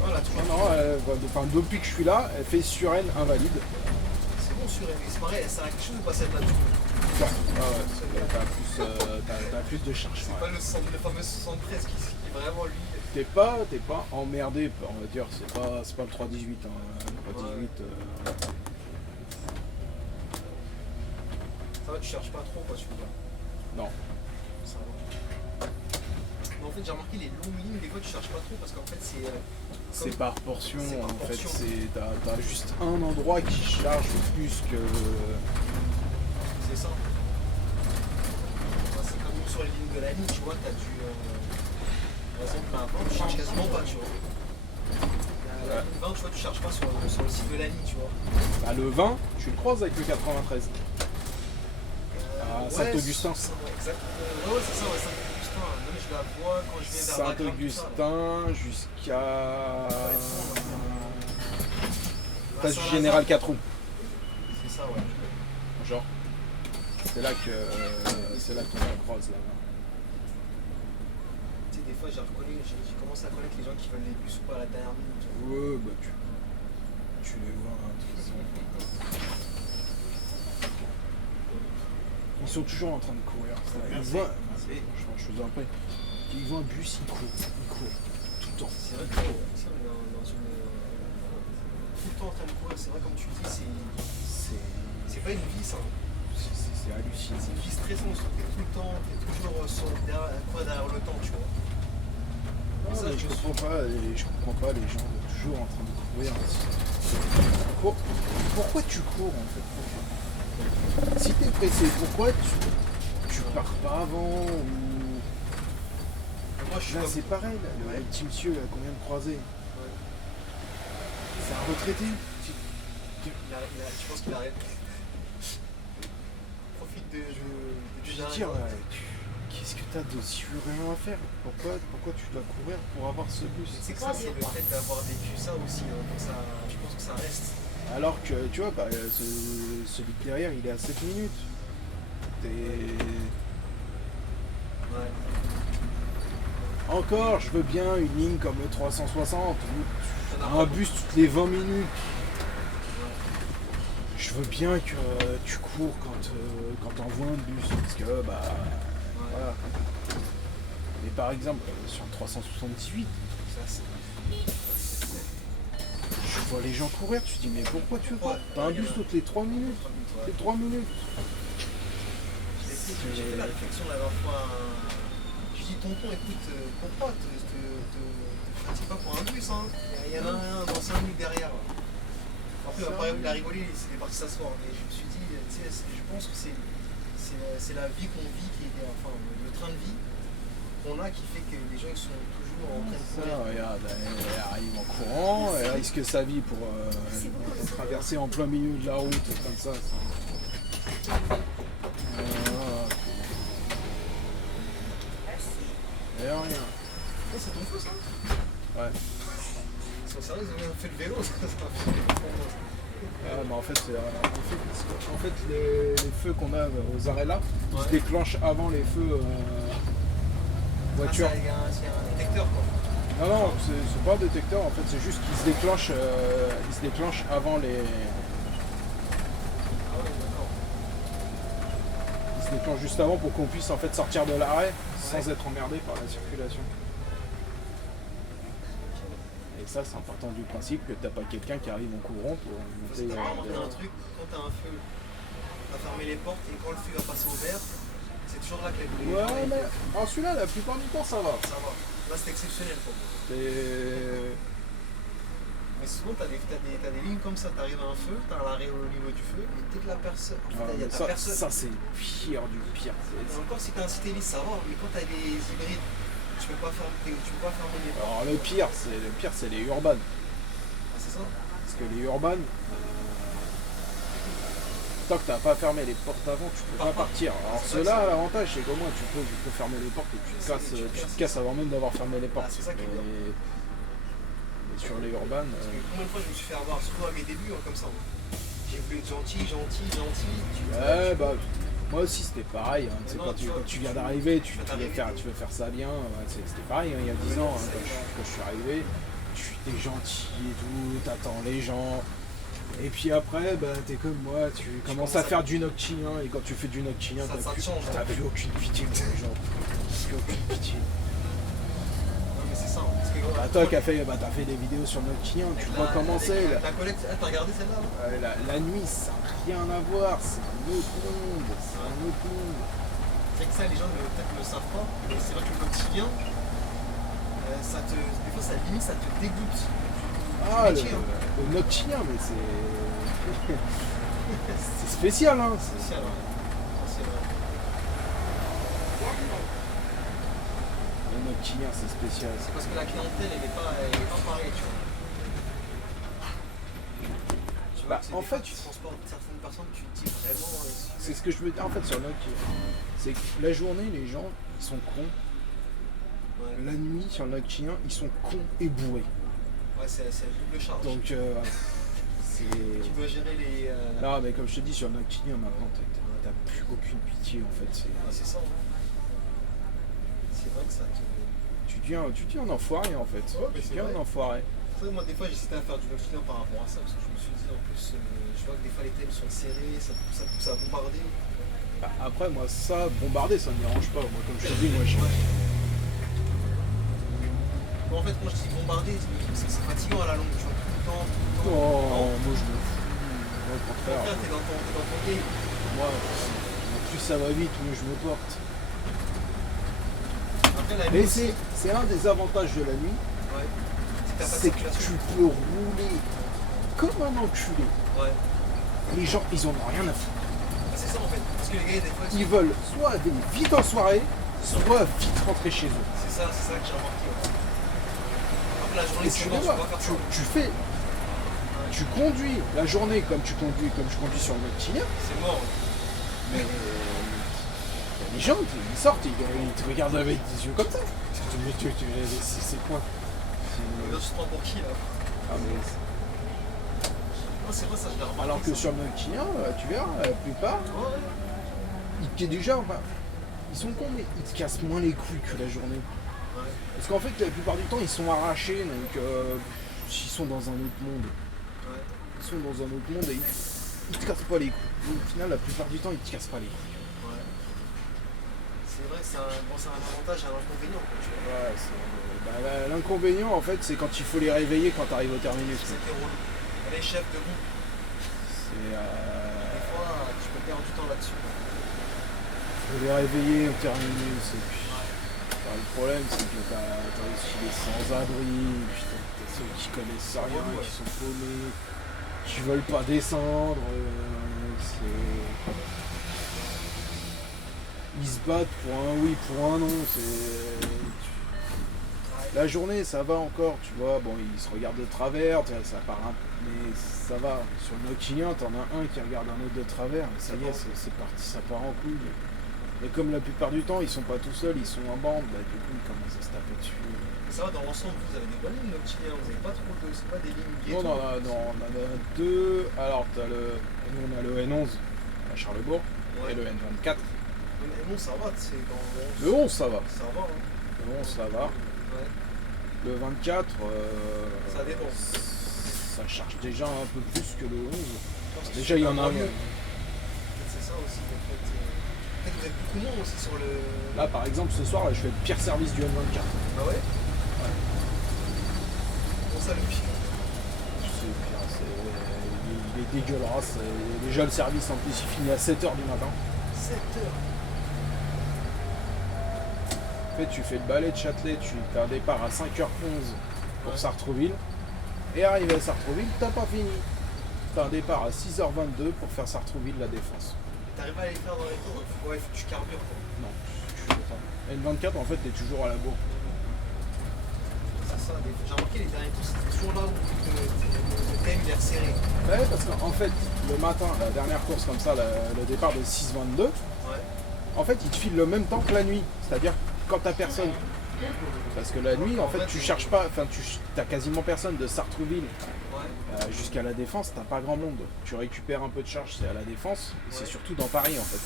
Voilà, toujours. Non, depuis que je suis là, elle fait Suresnes invalide. C'est bon, Suresnes. C'est pareil, elle sert à quelque chose ou pas celle-là? Ouais, t'as plus de charge. C'est pas le fameux 73 qui est vraiment lui. T'es pas emmerdé, on va dire, c'est pas le 318. Hein. Le 318. Ça va, tu cherches pas trop, quoi, tu veux dire. Non. Ça va. Mais en fait, j'ai remarqué les longues lignes, des fois, tu cherches pas trop parce qu'en fait, c'est par portion, en fait. portion. T'as juste un endroit qui charge plus que. C'est ça. C'est comme sur les lignes de la ligne, tu vois, t'as du. Par exemple, la 20, tu cherches quasiment pas, tu vois. La ligne 20, tu vois, tu cherches pas sur le site de la ligne, tu vois. Bah, le 20, tu le croises avec le 93. Saint-Augustin. Exactement. Ouais, c'est ça, ouais, Saint-Augustin. Non, mais je la vois quand je viens vers Saint-Augustin jusqu'à. Place du Saint-Lazare. Général 4 roues. C'est ça, ouais. Genre. C'est là qu'on la croise là. Tu sais, des fois, j'ai commencé à connaître les gens qui veulent les bus ou pas à la dernière minute. Ouais, bah tu les vois, hein, de toute façon. Ils sont toujours en train de courir. Ils voient, je vous en prie. Ils voient un bus, ils courent tout le temps. C'est vrai que on est dans une. Tout le temps en train de courir, c'est vrai, comme tu dis, c'est pas une vie, ça. C'est hallucinant. C'est une vie stressante, t'es tout le temps, t'es toujours derrière le temps, tu vois. Ça, je comprends pas les gens toujours en train de courir. Pourquoi tu cours en fait? Si t'es pressé, pourquoi tu pars pas avant ou... Moi, je suis là comme... c'est pareil, là, le petit monsieur là qu'on vient de croiser. Ouais. C'est un retraité. Tu penses qu'il arrête? Profite de Je veux dire, qu'est-ce que t'as d'ossi rien à faire? Pourquoi tu dois courir pour avoir ce bus? C'est que ça, c'est le fait d'avoir vécu ça aussi, hein, donc ça, je pense que ça reste. Alors que, tu vois, bah, celui de derrière, il est à 7 minutes. Ouais. Encore, je veux bien une ligne comme le 360, ou un bus toutes les 20 minutes. Je veux bien que tu cours quand t'envoies un bus, parce que, bah, voilà. Mais par exemple, sur le 378, Ça, c'est... je vois les gens courir, tu te dis, mais pourquoi tu veux pas? T'as un bus toutes les 3 minutes. Les 3 minutes. J'ai fait la réflexion la dernière fois. Je dis tonton, écoute, pourquoi te fatigue pas pour un bus, hein? Il y en a un dans 5 minutes derrière. Après, il a rigolé, il est parti s'asseoir. Mais je me suis dit, tu sais, je pense que c'est la vie qu'on vit, enfin, le train de vie qu'on a qui fait que les gens ils sont toujours en train de courir. Ça, regarde, elle arrive en courant, elle risque sa vie pour traverser en plein milieu de la route, comme ça. Et rien. C'est ton feu ça? Ouais. Ils sont sérieux, ils ont fait le vélo, ça. Mais en fait, les feux qu'on a aux arrêts là, ils se déclenchent avant les feux voiture. C'est un détecteur quoi. Non, c'est pas un détecteur, en fait, c'est juste qu'ils se déclenchent avant les. Ah ouais, d'accord. Ils se déclenchent juste avant pour qu'on puisse en fait sortir de l'arrêt sans être emmerdé par la circulation. Et ça, c'est en partant du principe que t'as pas quelqu'un qui arrive en courant pour monter. T'as un truc, quand t'as un feu, t'as fermé les portes et quand le feu va passer au vert, c'est toujours là que les Ouais, mais alors celui-là, la plupart du temps, ça va. Ça va. Là, c'est exceptionnel pour moi. Mais souvent, t'as des lignes comme ça, t'arrives à un feu, t'as l'arrêt au niveau du feu, et dès que la personne. En fait, il y a ta personne. Ça, c'est le pire du pire. Encore si t'as un cité ça va, mais quand t'as des hybrides, tu peux pas fermer les portes. Alors, le pire, c'est les urbanes. Ah, c'est ça? Parce que les urbanes, tant que t'as pas fermé les portes avant, tu peux pas partir. Alors ceux-là, l'avantage c'est qu'au moins tu peux fermer les portes et tu te casses avant même d'avoir fermé les portes. C'est ça qui est bien. Mais sur les urbanes. Combien de fois je me suis fait avoir, surtout à mes débuts, comme ça. J'ai voulu être gentil. Ouais, bah moi aussi c'était pareil. Hein. Quand tu viens d'arriver, tu veux faire ça bien. C'était pareil hein, il y a 10 ans, hein, quand je suis arrivé, tu es gentil et tout, t'attends les gens. Et puis après, bah, t'es comme moi, tu commences à faire du noctilien, et quand tu fais du noctilien, t'as plus aucune pitié pour les gens. Plus aucune pitié. Non mais c'est ça. Parce que, toi qui as fait des vidéos sur noctilien, tu vois comment c'est. La collecte, t'as regardé celle-là? La nuit, ça n'a rien à voir, c'est un autre monde. C'est un autre monde. C'est que ça, les gens peut-être ne le savent pas, mais c'est vrai que le noctilien, des fois, ça te dégoûte. Ah, le noctilien, mais c'est. C'est spécial, hein. Spécial, ouais. C'est vrai. Le noctilien, c'est spécial. C'est parce que la clientèle, elle est pas pareille, tu vois. Tu vois, En fait, tu transportes certaines personnes, tu te dis vraiment. C'est ce que je veux dire en fait sur le noctilien. C'est que la journée, les gens, ils sont cons. Ouais. La nuit, sur le noctilien, ils sont cons et bourrés. Ouais, c'est double charge. Donc, c'est. Tu dois gérer les. Non, mais comme je te dis, sur le noctilien, maintenant, t'as plus aucune pitié en fait. C'est ça, ouais. C'est vrai que ça. Tu deviens un enfoiré en fait. Ouais, mais tu c'est deviens vrai. un enfoiré. Moi, des fois, j'hésitais à faire du noctilien par rapport à ça, parce que je me suis dit, en plus, je vois que des fois les thèmes sont serrés, ça pousse à bombarder. Bah, après, moi, ça, bombarder, ça me dérange pas. Moi, comme je te dis, moi, je. Bon, en fait, moi je dis bombarder, c'est fatigant à la longue, tu vois, tout le temps. Oh, moi, je me fous. Moi, au contraire. T'es dans ton game. Moi, plus ça va vite, mieux je me porte. Après, la Mais nuit, c'est un des avantages de la nuit, ouais. c'est que tu peux rouler comme un enculé. Ouais. Les gens, ils en ont rien à foutre. C'est ça en fait. Parce que les gars, des fois, Ils veulent soit aller vite en soirée, soit vite rentrer chez eux. c'est ça que j'ai remarqué. Ouais. Après, la journée, Et c'est tu bon, vois, tu peux pas faire ça. tu conduis la journée comme je conduis sur le noctilien, C'est mort. mais il y a Ils chantent, ils sortent, ils te regardent avec des yeux comme ça. C'est quoi? Mais là, tu te prends pour qui là? Ah, mais... Non, c'est vrai, ça, je l'ai remarqué. Alors que ça. sur le Chien, tu verras, la plupart, déjà, enfin, ils sont cons, mais ils te cassent moins les couilles que la journée. Ouais. Parce qu'en fait, la plupart du temps, ils sont arrachés, donc ils sont dans un autre monde. Ouais. Ils sont dans un autre monde et ils te cassent pas les couilles. Au final, la plupart du temps, ils te cassent pas les couilles. Ouais. C'est vrai, c'est un avantage et un inconvénient. Quoi, tu vois. Ouais, l'inconvénient, en fait, c'est quand il faut les réveiller quand t'arrives au terminus. C'est ça qui est relou. Allez, chef, debout. C'est... Des fois, tu peux perdre du temps là-dessus. Faut les réveiller au terminus et puis... Enfin, le problème, c'est que t'as aussi les sans-abri, puis t'as ceux qui connaissent rien, qui sont paumés, qui veulent pas descendre. Ils se battent pour un oui, pour un non. La journée, ça va encore, tu vois. Bon, ils se regardent de travers, ça part un peu, mais ça va. Sur le Nokia, t'en as un qui regarde un autre de travers, mais ça y est, c'est parti, ça part en couille. Et comme la plupart du temps, ils sont pas tout seuls, ils sont en bande, bah, du coup, ils commencent à se taper dessus. Mais ça va, dans l'ensemble, vous avez des bonnes lignes nocturnes, vous avez pas trop de. C'est pas des lignes gays. Non, on en a deux. Alors, nous, on a le N11 à Charlesbourg et le N24. Mais bon, ça va, c'est dans Le 11, ça va. Ça va, hein. Le 11, ça va. Ouais. Le 24, Ça dépend. Ça charge déjà un peu plus que le 11. Parce que Déjà, il y en a un. mieux. C'est ça aussi, en fait. Peut-être que vous êtes beaucoup moins aussi sur le. Là, par exemple, ce soir, là, je fais le pire service du N24. Ah ouais? Ouais. Bon, ça, le pire. C'est pire, il est dégueulasse. Déjà, le service, en plus, il finit à 7h du matin. 7h. En fait, tu fais le balai de Châtelet, tu as un départ à 5h11 pour Sartrouville. Et arrivé à Sartrouville, t'as pas fini. T'as un départ à 6h22 pour faire Sartrouville-La Défense. T'arrives à les faire dans les tours? Ouais, faut que tu carbures. Quoi. Non, tu fais pas. N24, en fait, t'es toujours à la bourre. C'est ça, j'ai remarqué les derniers tours, c'était toujours là où le thème il est resserré. Ouais, parce qu'en fait, le matin, la dernière course comme ça, le départ de 6h22, Ouais. en fait, il te file le même temps que la nuit. C'est-à-dire quand t'as personne. Parce que la nuit, en fait, tu cherches pas, enfin, t'as quasiment personne de Sartrouville Ouais. jusqu'à la Défense, t'as pas grand monde. Tu récupères un peu de charge, c'est à la Défense, et c'est surtout dans Paris, en fait.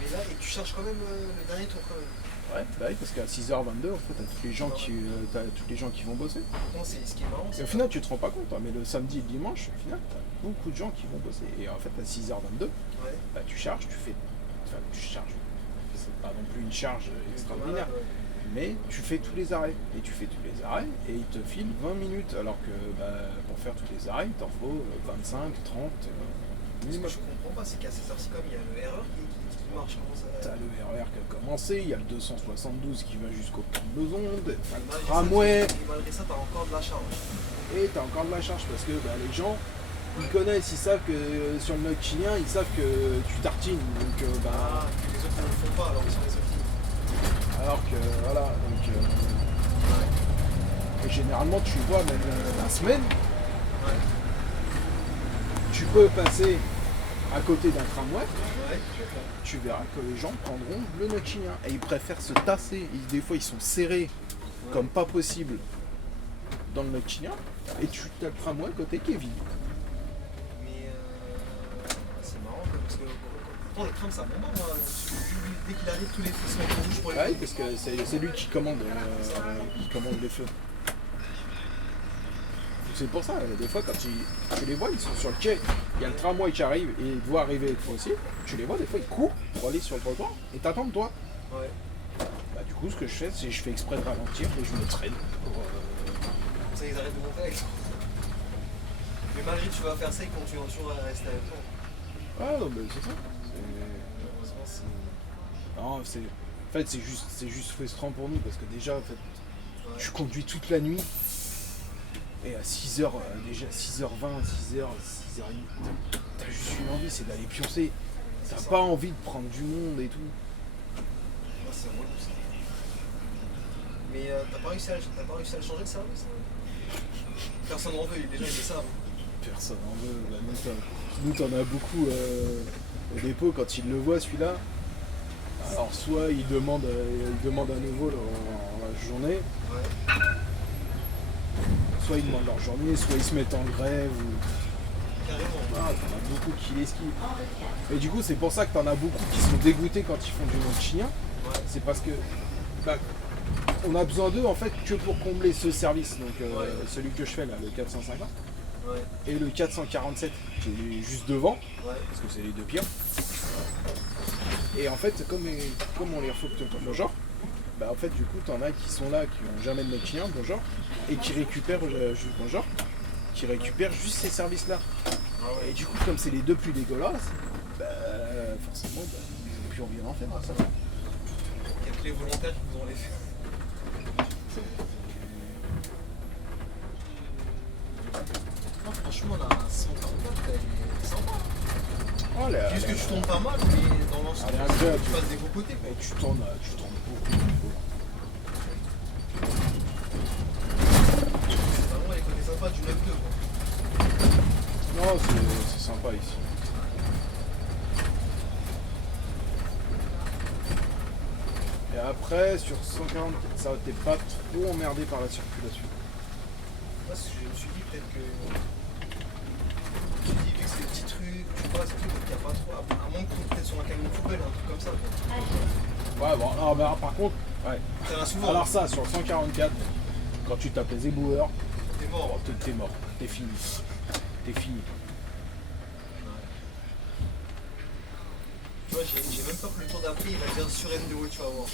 Mais là, et tu cherches quand même le dernier tour quand même. Ouais, bah oui, parce qu'à 6h22, en fait, t'as tous les gens qui vont bosser. Bon, c'est ce qui est marrant. Et au final, tu te rends pas compte, hein, mais le samedi et le dimanche, au final, t'as beaucoup de gens qui vont bosser. Et en fait, à 6h22, Ouais. bah, tu charges, tu charges. C'est pas non plus une charge extraordinaire. Mais tu fais tous les arrêts. Et tu fais tous les arrêts et ils te filent 20 minutes. Alors que pour faire tous les arrêts, il t'en faut 25, 30 Ce que minimum. je comprends pas, c'est qu'à ces heures-ci, comme il y a le erreur qui marche, comment ça. T'as le RER qui a commencé, il y a le 272 qui va jusqu'au Camp Besançon, t'as le Et tramway. malgré ça, t'as encore de la charge. Et t'as encore de la charge parce que les gens, ils connaissent, ils savent que sur le Noctilien, ils savent que tu tartines. Donc Ah, que les autres ne le font pas, alors ils sont les autres. alors que voilà, donc et généralement tu vois même la semaine, Ouais. tu peux passer à côté d'un tramway, Ouais. tu verras que les gens prendront le Noctilien et ils préfèrent se tasser. Des fois ils sont serrés comme pas possible dans le Noctilien et tu as le tramway à côté qui est vide. Mais c'est marrant parce que pourtant le tram ça bombe, moi. Dès qu'il arrive, tous les feux se mettent en rouge pour les Ouais, parce que c'est lui qui commande les feux. C'est pour ça, des fois quand tu les vois, ils sont sur le quai, il y a le tramway qui arrive et il doit arriver toi aussi, tu les vois des fois ils courent pour aller sur le trottoir et t'attendent toi. Ouais. Bah du coup ce que je fais c'est je fais exprès de ralentir et je me traîne pour... Comme ça ils arrêtent de monter avec toi. Mais malgré que tu vas faire ça, ils continuent toujours à rester avec toi. Ah non mais c'est ça. Heureusement, Non c'est... En fait c'est juste frustrant pour nous parce que déjà en fait Ouais. tu conduis toute la nuit et à 6h, déjà 6h20, 6h, 6h30, t'as juste une envie, c'est d'aller pioncer. T'as ça. pas envie de prendre du monde et tout. Ah, c'est relou ça. Mais t'as pas réussi à le changer le service hein? Personne n'en veut, déjà ils le savent. Personne en veut. Nous t'en as beaucoup au dépôt quand ils le voient celui-là. Alors soit ils demandent à nouveau leur journée, Ouais. soit ils demandent leur journée, soit ils se mettent en grève ou... Carrément. Ah, t'en as beaucoup qui l'esquivent. Et du coup c'est pour ça que t'en as beaucoup qui sont dégoûtés quand ils font du long chien. Ouais. C'est parce que bah, on a besoin d'eux en fait que pour combler ce service. Donc Ouais. celui que je fais là, le 450 Ouais. et le 447 qui est juste devant, Ouais. parce que c'est les deux pires. Et en fait comme on les refoute tout le temps, bonjour, bah en fait du coup t'en as qui sont là, qui n'ont jamais de notre chien, bonjour, et qui récupèrent juste bonjour, qui récupèrent juste ces services là. Ah ouais. Et du coup comme c'est les deux plus dégueulasses, bah forcément bah, ils n'ont plus envie d'en faire ça. Il y a que les volontaires qui vous ont les faire. Non, franchement, la 144, elle est sympa. Oh là Juste que là tu là. tournes pas mal, mais dans l'ensemble, Elle est agréable. tu passes des beaux côtés. Mais Quoi. tu tournes beaucoup. C'est vraiment les côtés sympas du 9-2. Quoi. Non, c'est sympa ici. Et après, sur 140, ça t'es pas trop emmerdé par la circulation. Parce que je me suis dit peut-être que. Tu dis, vu que c'est des petits trucs, tu passes, tout, donc il n'y a pas trop. À moins que tu peut-être sur un camion de poubelle, un truc comme ça. Quoi. Ouais, bon, alors, bah, par contre, ouais. T'en as souvent. Alors ça, sur le 144, quand tu tapes les éboueurs, T'es mort. t'es mort, t'es fini. T'es fini. Tu vois, j'ai même peur que le tour d'après, il va dire sur N2O, tu vas voir.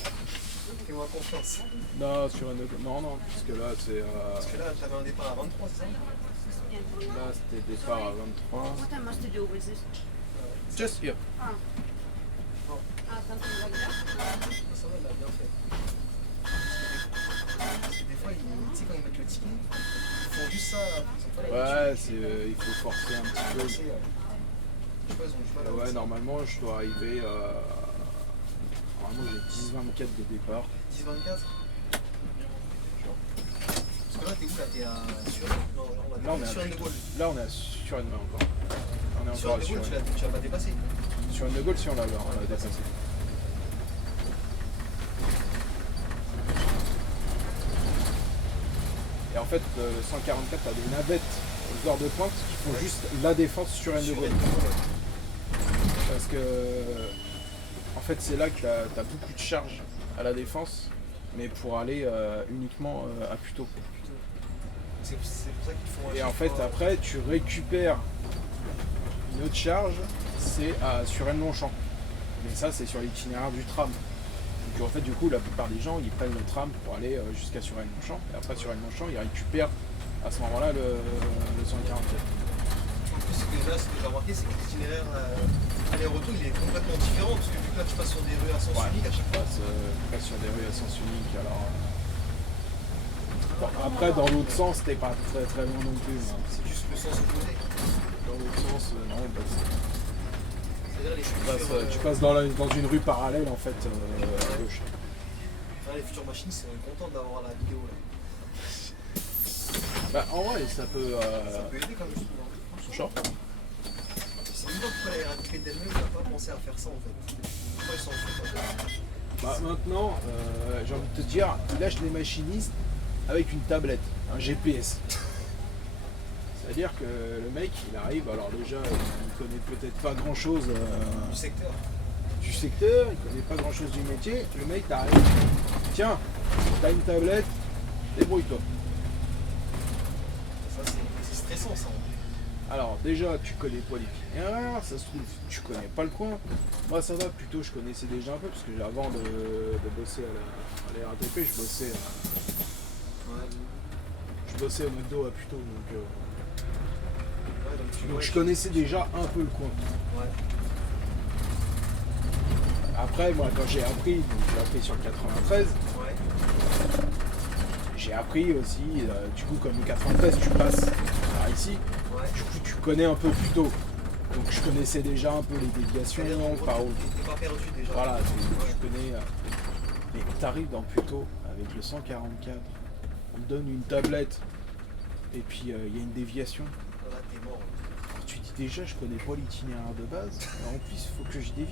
Fais-moi confiance. Non, sur un... Non, parce que là, c'est... Parce que là, t'avais un départ à 23, c'est ça? Là, c'était départ à 23. What I must do with this? Just here. Ah, something like that? Ça va, il a bien fait. Parce que des fois, tu sais, quand ils mettent le ticket, ils font juste ça. Ils ont pas Ouais, l'habitude. il faut forcer un petit peu. Tu sais, je sais pas, ils ont du mal à Ouais, faire ça. normalement, je dois arriver... Normalement, j'ai 10-24 de départ. 10-24. Parce que là, t'es où là? T'es à sur non, Là, on est à sur N de Gaulle. Là, on est à sur une main encore. On est Sur encore N à de Gaulle, sur tu l'as pas dépassé. Sur une de Gaulle, si on l'a dépassé. Et en fait, le 144, t'as des navettes aux heures de pointe qui font juste la défense sur une de Sur Gaulle. N de Gaulle. Parce que, en fait, c'est là que t'as beaucoup de charge à la défense, mais pour aller uniquement à Puteaux. C'est pour ça qu'ils font. Et en fait, après, tu récupères une autre charge, c'est sur Rennes-Longchamp. Mais ça, c'est sur l'itinéraire du tram. Donc en fait, du coup, la plupart des gens, ils prennent le tram pour aller jusqu'à sur Rennes-Longchamp. Et après, sur Rennes-Longchamp, ils récupèrent à ce moment-là le 144. En plus, ce que j'ai remarqué, c'est que l'itinéraire aller-retour, il est complètement différent. Parce que vu que là, tu passes sur des rues à sens unique à chaque fois. Tu passes sur des rues à sens unique. Alors, bon, après, dans l'autre sens, t'es pas très très loin non plus. Hein. C'est juste le sens opposé. Dans l'autre sens, non, C'est-à-dire les futurs, tu passes dans une rue parallèle en fait à gauche. enfin, les futurs machines sont contents d'avoir la vidéo là. Bah, en vrai, ça peut. Ça peut aider quand même, je trouve. Hein. Son short. Je sais même pas pourquoi la RATP d'elle-même n'a pas pensé à faire ça en fait. Pourquoi ils s'en foutent? Bah, maintenant, j'ai envie de te dire, ils lâchent les machinistes avec une tablette, un GPS. C'est-à-dire que le mec, il arrive, alors déjà, il connaît peut-être pas grand-chose Du secteur. du secteur, il connaît pas grand-chose du métier. Le mec t'arrive, tiens, t'as une tablette, débrouille-toi. Ça, c'est stressant ça. Alors déjà, tu connais pas l'itinéraire, ça se trouve, tu connais pas le coin. Moi ça va, plutôt je connaissais déjà un peu, parce que avant de bosser à la RATP, je bossais au McDo à Puteaux, donc je connaissais déjà un peu le coin. Ouais. Après, moi quand j'ai appris sur le 93, Ouais. j'ai appris aussi, du coup comme le 93 tu passes par ici, Ouais. du coup tu connais un peu Puteaux. Donc je connaissais déjà un peu les déviations, par où. T'es pas perdu déjà. Voilà, je connais. Mais t'arrives dans Puteaux avec le 144, on te donne une tablette, et puis il y a une déviation. Là, t'es mort. Alors, tu dis déjà, je connais pas l'itinéraire de base, et en plus il faut que je dévie.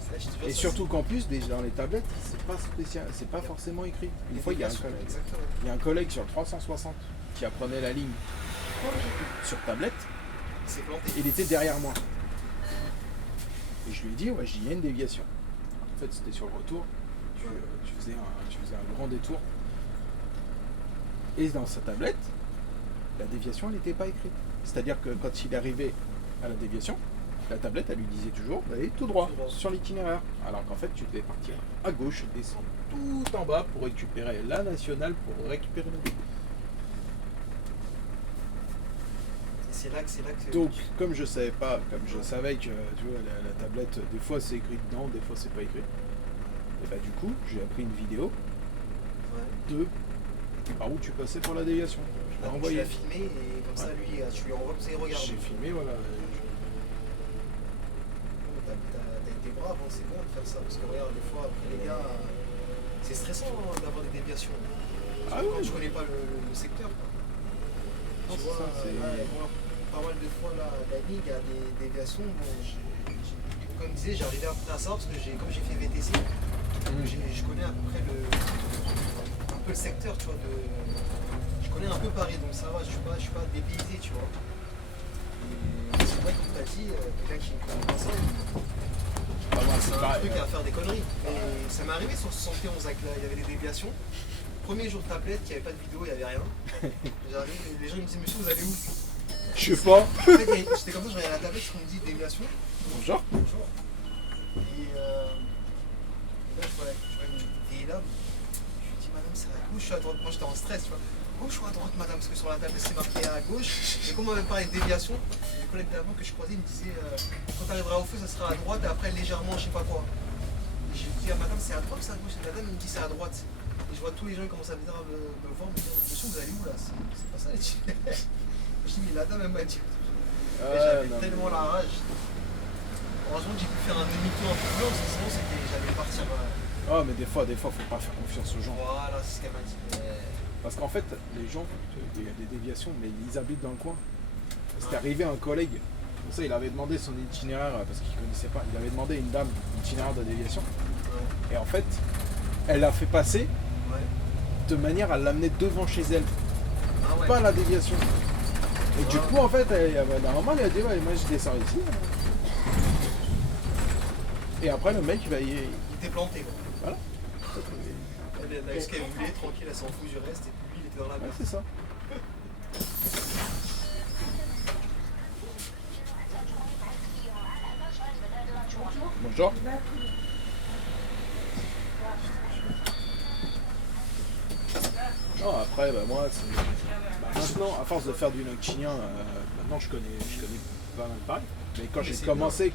C'est là je te jure, Et ça, surtout qu'en plus, dans les tablettes, c'est pas spécial, c'est pas forcément écrit. c'est- Une fois, il y a un Exactement. collègue. Il y a un collègue sur le 360 qui apprenait la ligne sur tablette. C'est planté. Il était derrière moi. Et je lui ai dit, ouais, il y a une déviation. En fait, c'était sur le retour. Tu faisais un grand détour. Et dans sa tablette, la déviation, elle n'était pas écrite. C'est-à-dire que quand il arrivait à la déviation, la tablette, elle lui disait toujours d'aller tout droit Tout droit. sur l'itinéraire. Alors qu'en fait, tu devais partir à gauche et descendre tout en bas pour récupérer la nationale, pour récupérer la déviation. Et c'est là que. Donc, comme je savais pas, comme je savais que tu vois, la tablette, des fois c'est écrit dedans, des fois c'est pas écrit. Et bah du coup, j'ai appris une vidéo Ouais. de par où tu passais pour la déviation. Je l'ai Tu envoyé. l'as filmé et comme ça, lui, tu lui envoies, c'est regarde. J'ai filmé, voilà. T'as été brave, hein, c'est bon de faire ça, parce que regarde, des fois, après les gars, c'est stressant hein, d'avoir des déviations. Ah Quand ouais. tu connais pas le secteur. Quoi. Non, Tu c'est vois, ça, c'est- moi, pas mal de fois, là, la ligue, il y a des déviations. Bon, comme je disais, j'arrivais après à ça, parce que comme j'ai fait VTC, je connais à peu près un peu le secteur, tu vois, je connais un peu Paris, donc ça va, je suis pas dépaysé, tu vois. Et c'est vrai, comme tu as dit, quelqu'un qui ne connaît pas ça, Ah, moi, c'est c'est un pareil. truc à faire des conneries. Et ça m'est arrivé sur 71 avec il y avait des déviations. Premier jour de tablette, il n'y avait pas de vidéo, il n'y avait rien. J'arrive, les gens ils me disaient, monsieur, vous allez où? Je sais pas. En fait, j'étais comme ça, je regardais la tablette, on me dit déviation. Bonjour. Bonjour. Et là, je vois une vieille dame. Je lui dis, madame, c'est à gauche ou à droite? Moi, j'étais en stress, tu vois. Gauche ou à droite, madame? Parce que sur la tablette, c'est marqué à gauche. Et comme on avait parlé de déviation, les collègues d'avant que je croisais me disaient, quand tu arriveras au feu, ça sera à droite et après légèrement, je sais pas quoi. Et j'ai dit, ah, madame, c'est à droite ou c'est à gauche? Et la dame, elle me dit, c'est à droite. Et je vois tous les gens qui commencent à venir me voir, me dire, monsieur, vous allez où là? C'est pas ça, les types. Je dis, mais la dame, elle m'a dit. Et j'avais tellement la rage. Heureusement que j'ai pu faire un demi-tour un peu plus long, parce que sinon j'allais partir. Ah, mais des fois, faut pas faire confiance aux gens. Voilà, c'est ce qu'elle m'a dit. Parce qu'en fait, les gens, il y a des déviations, mais ils habitent dans le coin. C'était arrivé à un collègue. Pour ça, il avait demandé son itinéraire, parce qu'il connaissait pas. Il avait demandé à une dame l'itinéraire de déviation. Ouais. Et en fait, elle l'a fait passer Ouais. de manière à l'amener devant chez elle. Ah ouais. Pas la déviation. Et du Ouais. coup, en fait, normalement, elle a dit, ouais, moi je descends ici. Et après, le mec, Il était planté quoi. voilà. Elle a eu ce qu'elle voulait, tranquille, elle s'en fout du reste, et puis lui il était dans la Ouais, merde. c'est ça. Bonjour. Non, après, bah, moi, c'est... maintenant, à force de faire du noctilien, maintenant je connais pas mal pareil. Mais quand j'ai commencé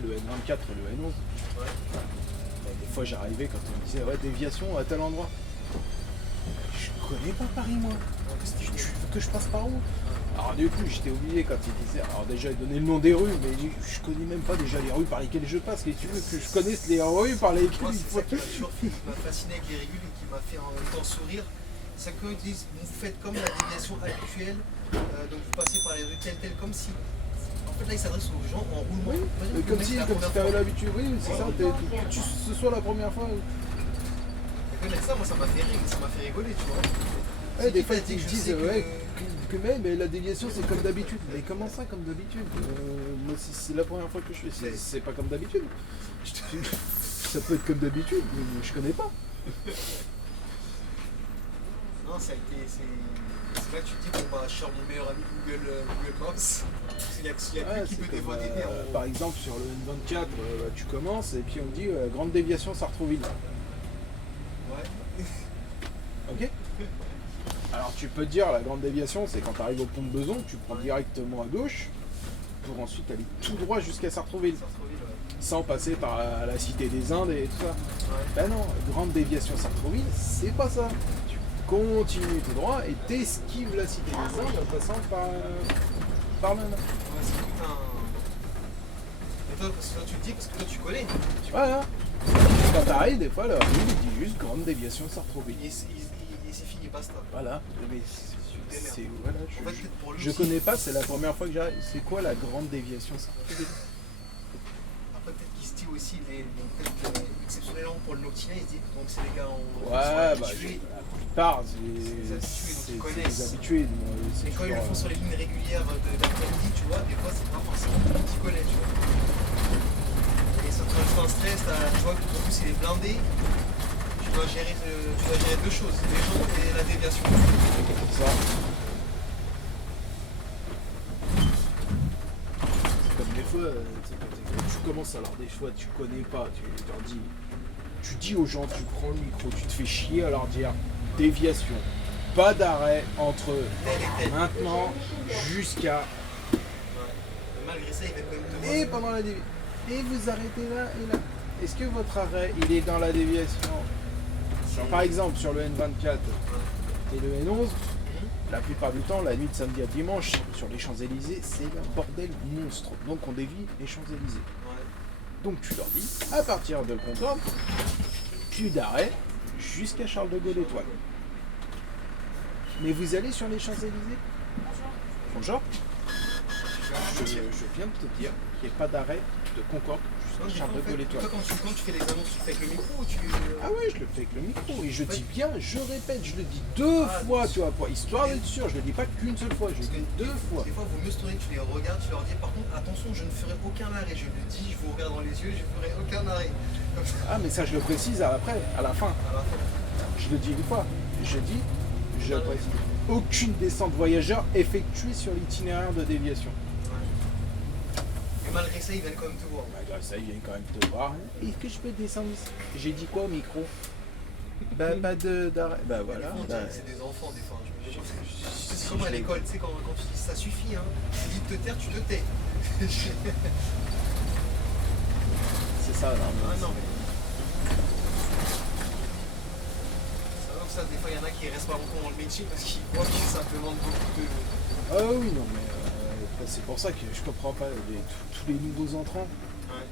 le N24 et le N11, Ouais. des fois j'arrivais quand on me disait ouais, déviation à tel endroit. Je connais pas Paris moi. Tu veux que je passe par où? Alors du coup j'étais oublié quand il disait. Alors déjà il donnait le nom des rues, mais je connais même pas déjà les rues par lesquelles je passe. Qu'est-ce que tu veux que je connaisse les rues par lesquelles Moi, il c'est faut. ça qui m'a toujours qui m'a fasciné avec les régules et qui m'a fait en même temps sourire. C'est que quand ils disent vous faites comme la déviation habituelle, donc vous passez par les rues telles comme si. En fait là ils s'adressent aux gens en roulement. Oui, Imagine que le comme mec, si c'est la tu première avais fois. l'habitude, oui, c'est ça, ce soit la première fois. Et connaître ça, moi ça m'a fait rire, ça m'a fait rigoler, tu vois. Ouais, des qui fois t'a dit ils que je disent sais que- ouais, mais la déviation c'est comme d'habitude. Mais comment ça comme d'habitude? Moi c'est la première fois que je fais, c'est pas comme d'habitude. Ça peut être comme d'habitude, mais je connais pas. Non, ça a été. C'est là que tu te dis, bon bah je sors mon meilleur ami Google Maps. S'il y a Ouais, lui qui c'est peut comme, dévoiler. par exemple sur le N24, tu commences et puis on dit grande déviation Sartrouville. Ouais. Ok. Alors tu peux te dire la grande déviation c'est quand tu arrives au pont de Beson, tu prends directement à gauche pour ensuite aller tout droit jusqu'à Sartrouville, Sartrouville, ouais. sans passer par la cité des Indes et tout ça. Ouais. Ben non, grande déviation Sartrouville, c'est pas ça. Tu continues tout droit et t'esquives la cité des Indes en passant par là. Ouais, c'est tout un. Et toi, parce que toi, tu le dis parce que toi tu connais. Voilà. Quand t'arrives, des fois, la rue, il dit juste grande déviation Sartrouville. Et c'est fini, basta. Voilà. Mais c'est voilà, En fait, peut-être pour lui je aussi. connais pas, c'est la première fois que j'arrive. C'est quoi la grande déviation Sartrouville? Après, peut-être qu'il se dit aussi, peut-être exceptionnellement pour le Noctilien, ils se disent donc c'est les gars en Ouais, bah, habitués. la plupart, des habitués, donc c'est ils des connaissent. habitués. Mais quand ils le font sur les lignes régulières d'après-midi, tu vois, des fois c'est pas forcément tout le monde qui connaît, tu vois. Et ça te rajoute un stress, tu vois, en plus il est blindé, tu dois gérer deux choses, les gens et la déviation. Ça. C'est comme des fois, quand tu commences à avoir des choix, tu connais pas, tu dis aux gens, tu prends le micro, tu te fais chier à leur dire déviation, pas d'arrêt entre maintenant jusqu'à. Ouais. Malgré ça, il va quand même te Et pendant la déviation. Et vous arrêtez là et là. Est-ce que votre arrêt, il est dans la déviation? Par exemple, sur le N24 et le N11, la plupart du temps, la nuit de samedi à dimanche, sur les Champs-Élysées, c'est un bordel monstre. Donc on dévie les Champs-Élysées. Donc tu leur dis, à partir de Concorde, plus d'arrêt jusqu'à Charles de Gaulle Étoile. Mais vous allez sur les Champs-Élysées? Bonjour. Je viens de te dire qu'il n'y a pas d'arrêt de Concorde jusqu'à Charles de Gaulle Étoile. Toi, quand tu fais les annonces, tu le fais avec le micro ou tu. Ah oui, je le fais avec le micro. Et je dis bien, je répète, je le dis deux fois, tu vois, pour histoire d'être sûr. Je le dis pas qu'une seule fois, je le dis deux fois. Des fois, il vaut mieux se tourner, tu les regardes, tu leur dis par contre, attention, je ne ferai aucun arrêt. Je le dis, je vous regarde dans les yeux, je ne ferai aucun arrêt. Comme ça. Ah, mais ça, je le précise après, à la fin. À la fin. Je le dis une fois. Je précise. Aucune descente voyageur effectuée sur l'itinéraire de déviation. Et malgré ça, ils viennent quand même te voir. Malgré ça, ils viennent quand même te voir. Est-ce que je peux descendre ici? J'ai dit quoi au micro? Bah, pas d'arrêt. Bah voilà. Des fois, c'est des enfants, des fois. C'est comme à l'école, tu sais, quand tu dis ça suffit, hein. Tu dis de te taire, tu te tais. C'est ça, là. Ah non, mais. Ça, des fois, il y en a qui restent pas longtemps dans le métier parce qu'ils voient que ça demande beaucoup de. Ah oui, non, mais c'est pour ça que je comprends pas tous les nouveaux entrants. Ouais.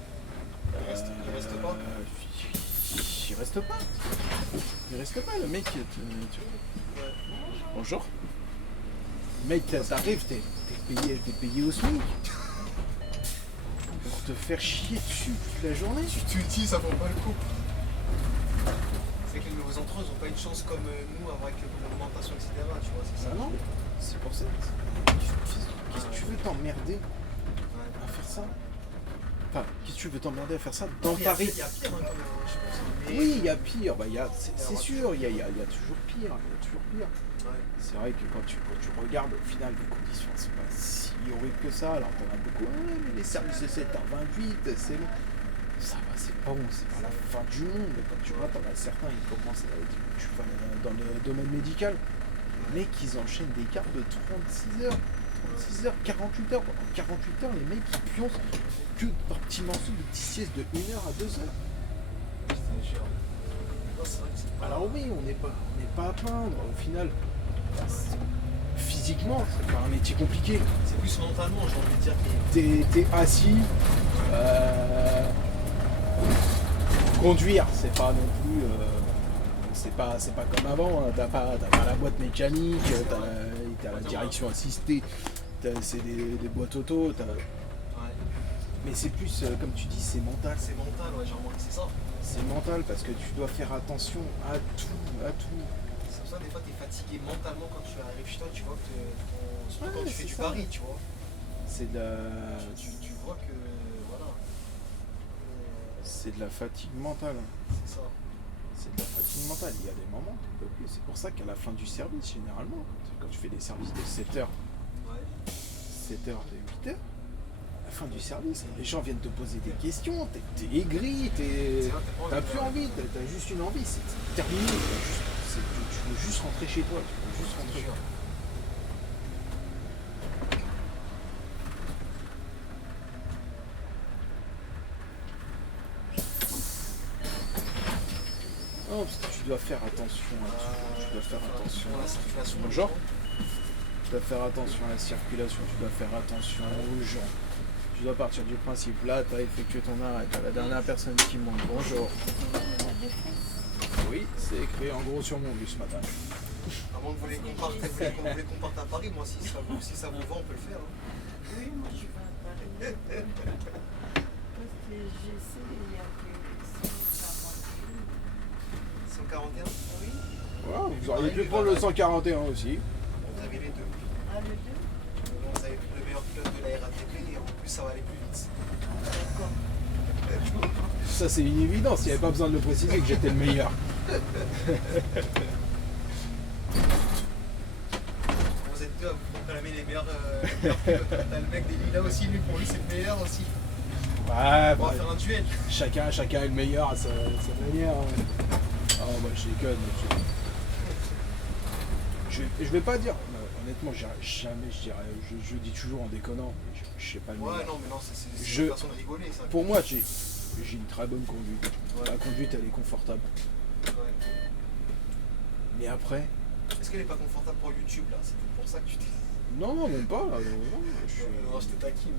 Ils restent pas. Il reste pas. Il reste pas, le mec. Ouais. Bonjour. Mec, t'arrives, t'es payé au SMIC. Pour te faire chier dessus toute la journée. Tu te dis, ça vaut pas le coup. C'est que les nouveaux entrants, ils ont pas une chance comme nous avec l'augmentation, etc. Tu vois, c'est ça. Ah non, c'est pour ça. Qu'est-ce que tu veux t'emmerder à faire ça? Enfin, qu'est-ce que tu veux t'emmerder à faire ça dans Paris? Il y a pire, hein, quand même, je pense. Mais... Oui, il y a pire, bah, c'est sûr, il y a toujours pire. Ouais. C'est vrai que quand tu regardes, au final, les conditions ne sont pas si horribles que ça. Alors, t'en as beaucoup, ouais, mais les services de 7h28, c'est long. Ça va, c'est pas bon, c'est pas la fin du monde. Quand tu vois, t'en as certains, ils commencent dans le domaine médical. Les mecs, ils enchaînent des cartes de 36 heures. 36 heures, 48 heures. Pendant 48 heures, les mecs, ils pioncent que par petits morceaux de petits siestes de 1 heure à 2 heures. Alors oui, on n'est pas à plaindre. Au final, physiquement, c'est pas un métier compliqué. C'est plus mentalement, j'ai envie de dire. T'es assis. Conduire, c'est pas non plus. C'est pas comme avant. Hein. T'as pas la boîte mécanique, t'as la direction assistée. C'est des boîtes auto. Mais c'est plus, comme tu dis, c'est mental. C'est mental, ouais, j'ai remarqué, c'est ça. C'est mental parce que tu dois faire attention à tout. C'est pour ça des fois tu es fatigué mentalement quand tu arrives chez toi, tu vois que surtout quand tu fais du ça. pari, tu vois. C'est de la... Tu vois que voilà. C'est de la fatigue mentale. C'est ça. C'est de la fatigue mentale. Il y a des moments, tu peux plus. C'est pour ça qu'à la fin du service, généralement, quand tu fais des services de 7h, Ouais. 7h de 8h, à la fin du service, les gens viennent te poser des questions, t'es aigri, t'as plus envie, t'as juste une envie, c'est terminé. Tu veux juste rentrer chez toi, tu veux juste rentrer. Non, parce que tu dois faire attention à tout. Tu dois faire attention à la circulation. Bonjour. Tu dois faire attention à la circulation, tu dois faire attention aux gens. Tu dois partir du principe, là, tu as effectué ton arrêt, tu as la dernière personne qui monte. Bonjour. Oui, c'est écrit en gros sur mon bus ce matin. Avant que vous voulez qu'on parte à Paris, moi si ça vous va, on peut le faire. Hein. Oui, moi je vais à Paris. les GC, il y a que 141. Oui. Ouais, vous auriez pu prendre le 141 aussi. On avait les deux. Ah, le 2. Vous avez pris le meilleur pilote de la RATP et en plus ça va aller plus vite. D'accord. Ça, c'est une évidence. Il n'y avait pas besoin de le préciser que j'étais le meilleur. Vous êtes deux à vous proclamer les meilleurs pilotes. T'as le mec des Lilas aussi, lui pour lui c'est le meilleur aussi. Ouais, On va faire un duel. chacun est le meilleur à sa manière. Hein. Ah, bah, je déconne. Je vais pas dire. Honnêtement, jamais je dirais. Je dis toujours en déconnant. Je sais pas le meilleur. Ouais, non, mais non, c'est Je- une façon de rigoler ça. Pour moi, j'ai une très bonne conduite. Ouais. La conduite, elle est confortable. Ouais. Mais après, Est-ce qu'elle est pas confortable pour YouTube là? C'était pour ça que tu t'es. non, même pas. Non, Non, je t'ai taquine.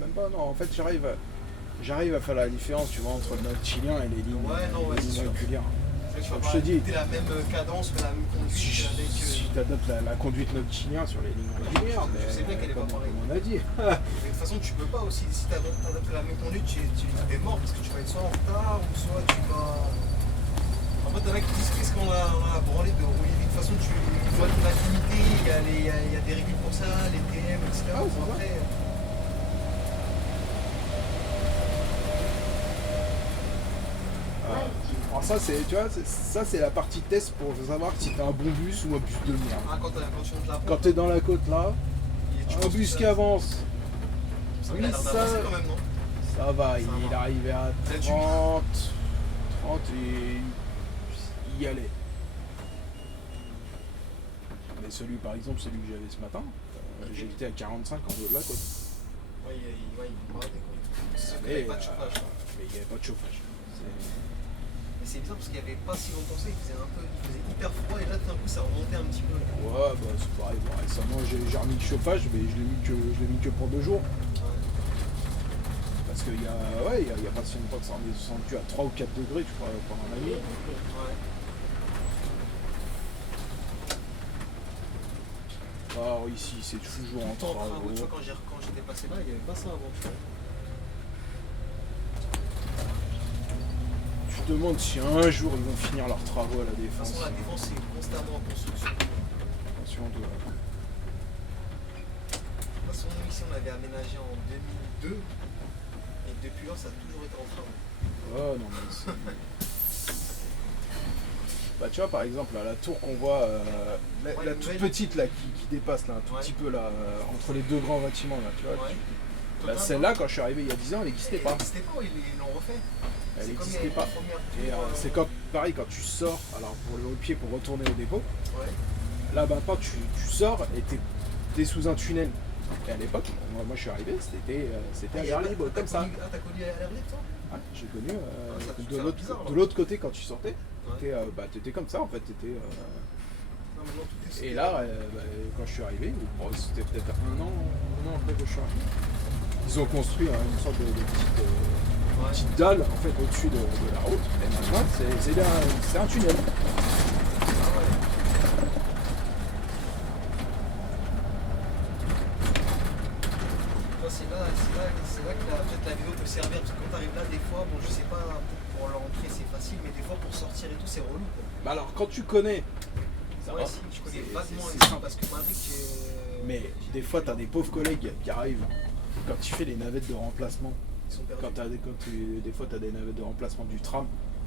même pas. Non, en fait, j'arrive à faire la différence, tu vois, entre le mode chilien et les lignes, Ouais, non, ouais, les c'est lignes sûr. régulières. Tu vas Comme pas je te dis. adopter la même cadence, la même conduite avec. Si tu adoptes la conduite mode chilien sur les lignes régulières, je sais bien qu'elle est pas comme pareille. on a dit. Mais de toute façon, tu peux pas aussi. Si tu adoptes la même conduite, tu es mort parce que tu vas être soit en retard ou soit tu vas. En fait, t'en as qui disent qu'est-ce qu'on a branlé de rouler vite. De toute façon, tu vois ton activité, il y a des règles pour ça, les TM, etc. Ah, c'est Bon, après, Alors ça, c'est, tu vois, ça c'est la partie test pour savoir si t'as un bon bus ou un bus de merde. quand tu montes la Quand t'es dans la côte là, tu un penses bus que qui ça- avance, ça oui, a l'air ça- d'avancer quand même, non? ça va, Ça il va. arrivait à Là-dessus. 30 et il y allait. Mais celui par exemple, celui que j'avais ce matin, j'étais à 45 en haut de la côte. Ouais, il prend des couilles. C'est sûr qu'il n'y Mais avait pas de chauffage. mais il n'y avait pas de chauffage. Mais c'est bizarre parce qu'il n'y avait pas si longtemps ça, il faisait hyper froid et là tout d'un coup ça remontait un petit peu. Ouais, bah c'est pareil. Bon, récemment j'ai remis le chauffage, mais je l'ai mis que pour 2 jours. Parce qu'il y a pas si longtemps que ça en est descendu à 3 ou 4 degrés, tu crois, pendant la nuit. Ouais. Alors ici, c'est toujours en Pourtant, en travaux. tu vois, quand j'étais passé là, il n'y avait pas ça avant. Tu te demandes si un jour ils vont finir leurs travaux à la De toute défense. façon, la défense c'est constamment en construction. Attention de... De toute façon, nous ici on avait aménagé en 2002 et depuis lors ça a toujours été en travaux. Oh non mais c'est... Bah tu vois par exemple là, la tour qu'on voit, la toute nouvelle. petite là qui dépasse là, un tout Ouais. petit peu là, entre les deux grands bâtiments là, tu vois. Ouais. Bah, celle-là quand je suis arrivé il y a 10 ans elle n'existait pas. Elle n'existait pas, ils l'ont refait. Elle C'est comme n'existait la pas. première Et tour, c'est comme pareil quand tu sors, alors pour le pied pour retourner au dépôt, Ouais. là maintenant tu sors et t'es sous un tunnel. Et à l'époque, moi je suis arrivé, c'était à l'air libre comme ça. Ah, t'as connu à l'air libre toi? Ouais, j'ai connu ça te de fait l'autre bizarre, de là. l'autre côté quand tu sortais, Ouais. t'étais comme ça en fait. Non, maintenant, tout est Et là, quand je suis arrivé, bon, c'était peut-être un an après que je suis arrivé, ils ont construit une sorte de petite dalle en fait au-dessus de la route. Et maintenant, c'est un tunnel. C'est là que peut-être la vidéo peut servir parce que quand t'arrives là des fois, bon je sais pas, peut-être pour l'entrée c'est facile, mais des fois pour sortir et tout c'est relou quoi. Bah alors quand tu connais, ça Ouais va, si, je connais c'est- vaguement c'est ici simple. parce que Madrid Mais des fois, t'as des pauvres collègues qui arrivent quand tu fais les navettes de remplacement. ils sont perdus. Des fois, t'as des navettes de remplacement du tram.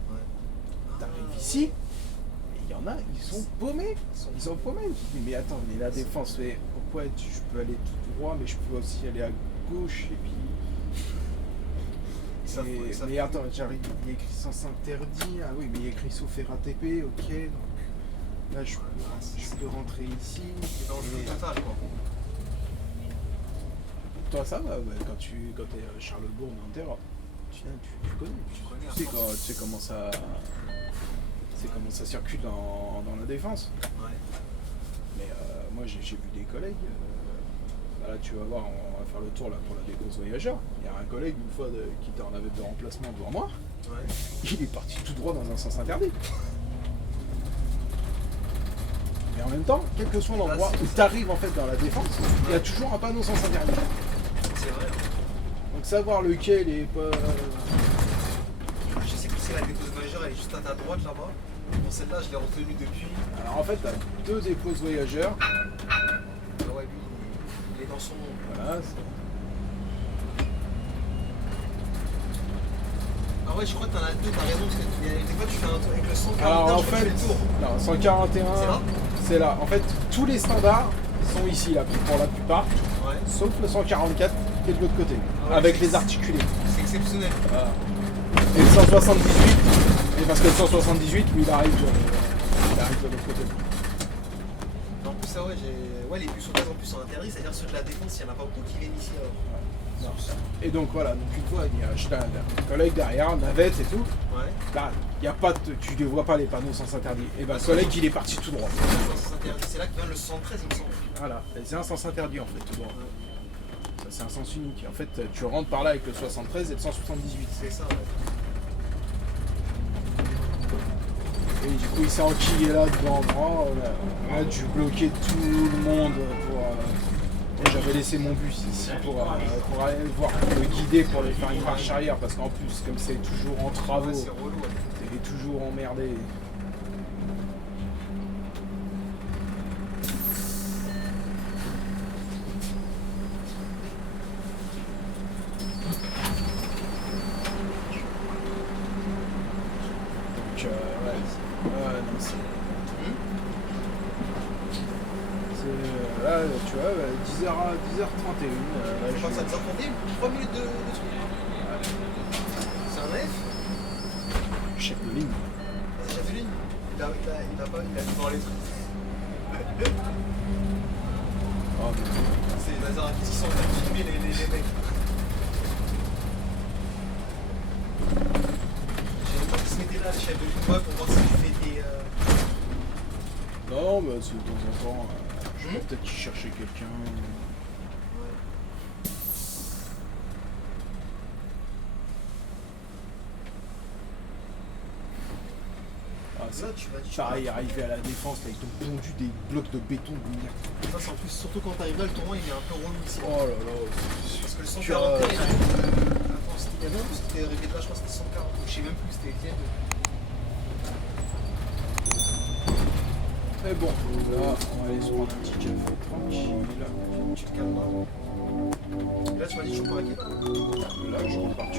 Ouais. T'arrives ici, et il y en a, ils sont paumés. Ils sont paumés. Tu te dis, mais attends, mais la défense, mais pourquoi je peux aller tout droit, mais je peux aussi aller à gauche, et puis. Mais attends, j'arrive, il y a écrit sens interdit. Ah oui, mais il y a écrit sauf RATP, ok. Donc là, je peux rentrer ici. C'est dans le flou total quoi. Toi, ça va, ouais, quand t'es à Charlesbourg, Nanterre, tu connais. Tu sais comment ça. C'est comment ça circule dans la défense. Ouais. Mais moi j'ai vu des collègues. Là tu vas voir, on va faire le tour là pour la décourse voyageur. Il y a un collègue une fois qui était en navette de remplacement devant moi. Ouais. Il est parti tout droit dans un sens interdit. Mais en même temps, quel que soit l'endroit où tu arrives en fait dans la défense, il y a toujours un panneau sens interdit. C'est vrai. Donc savoir lequel est pas... Je sais que c'est la dépose majeure, elle est juste à ta droite là-bas. Bon, celle-là, je l'ai retenue depuis. Alors en fait, t'as 2 déposes voyageurs. Ah ouais, lui, il est dans son monde. Voilà. Ah ouais, je crois que t'en as deux, t'as raison, parce que des fois tu fais un tour avec le 141, Alors en je crois que tu fait, fais le tour. non, 141, C'est là c'est là. En fait, tous les standards sont ici là, pour la plupart, Ouais, sauf le 144 qui est de l'autre côté, Ah ouais, avec c'est- les articulés. c'est exceptionnel. Voilà. Et le 178, et parce que le 178, lui, il arrive de l'autre côté. En plus, ça, ouais, ouais, les bus au gaz en plus sont interdits, c'est-à-dire ceux de la défense, il n'y en a pas beaucoup qui viennent ici alors. Non. Et donc voilà, donc une fois, il y a un collègue derrière, navette et tout. Ouais. Là, il y a pas tu ne vois pas les panneaux sens interdits. Et ben, le collègue, il est parti tout droit. C'est interdit, c'est là que vient le 113, il me semble. Voilà, et c'est un sens interdit en fait, tout droit. Ça, c'est un sens unique. En fait, tu rentres par là avec le 73 et le 178. C'est ça, ouais. Et du coup, il s'est enquillé là devant moi. On a dû bloquer tout le monde pour. Et j'avais laissé mon bus ici pour aller le voir, pour le guider, pour lui faire une marche arrière. Parce qu'en plus, comme c'est toujours en travaux, Ouais, c'est relou, ouais. il est toujours emmerdé. Donc, ouais, non, c'est. Là, tu vois, 10h31. Je crois que ça nous a pris 3 minutes de truc. C'est un F. Chef de ligne. C'est chef de ligne. Il a vu dans les trucs. Oh, C'est les Nazarakis qui sont en train de filmer les mecs. J'ai même pas qu'ils se mettaient là, les chefs de ligne, ouais, pour voir si tu fais des. non, mais c'est de temps en temps. Je crois peut-être qu'il cherchait quelqu'un. Ah, Là, tu m'as dit. pareil, arriver à la défense avec ton pondu des blocs de béton de merde. Ça, c'est en plus, surtout quand t'arrives là, le tournoi il est un peu relou ici. Oh là là. Parce que le Tu as- 141, il a. Attends, c'était il y avait un ou c'était arrivé de là, je crois que c'était 140. Je sais même plus, c'était lequel. Mais bon, là, on va aller se prendre un petit café tranquille. Tu te calmes là. Et là, tu m'as dit, je suis pas à quelle heure Là, je repars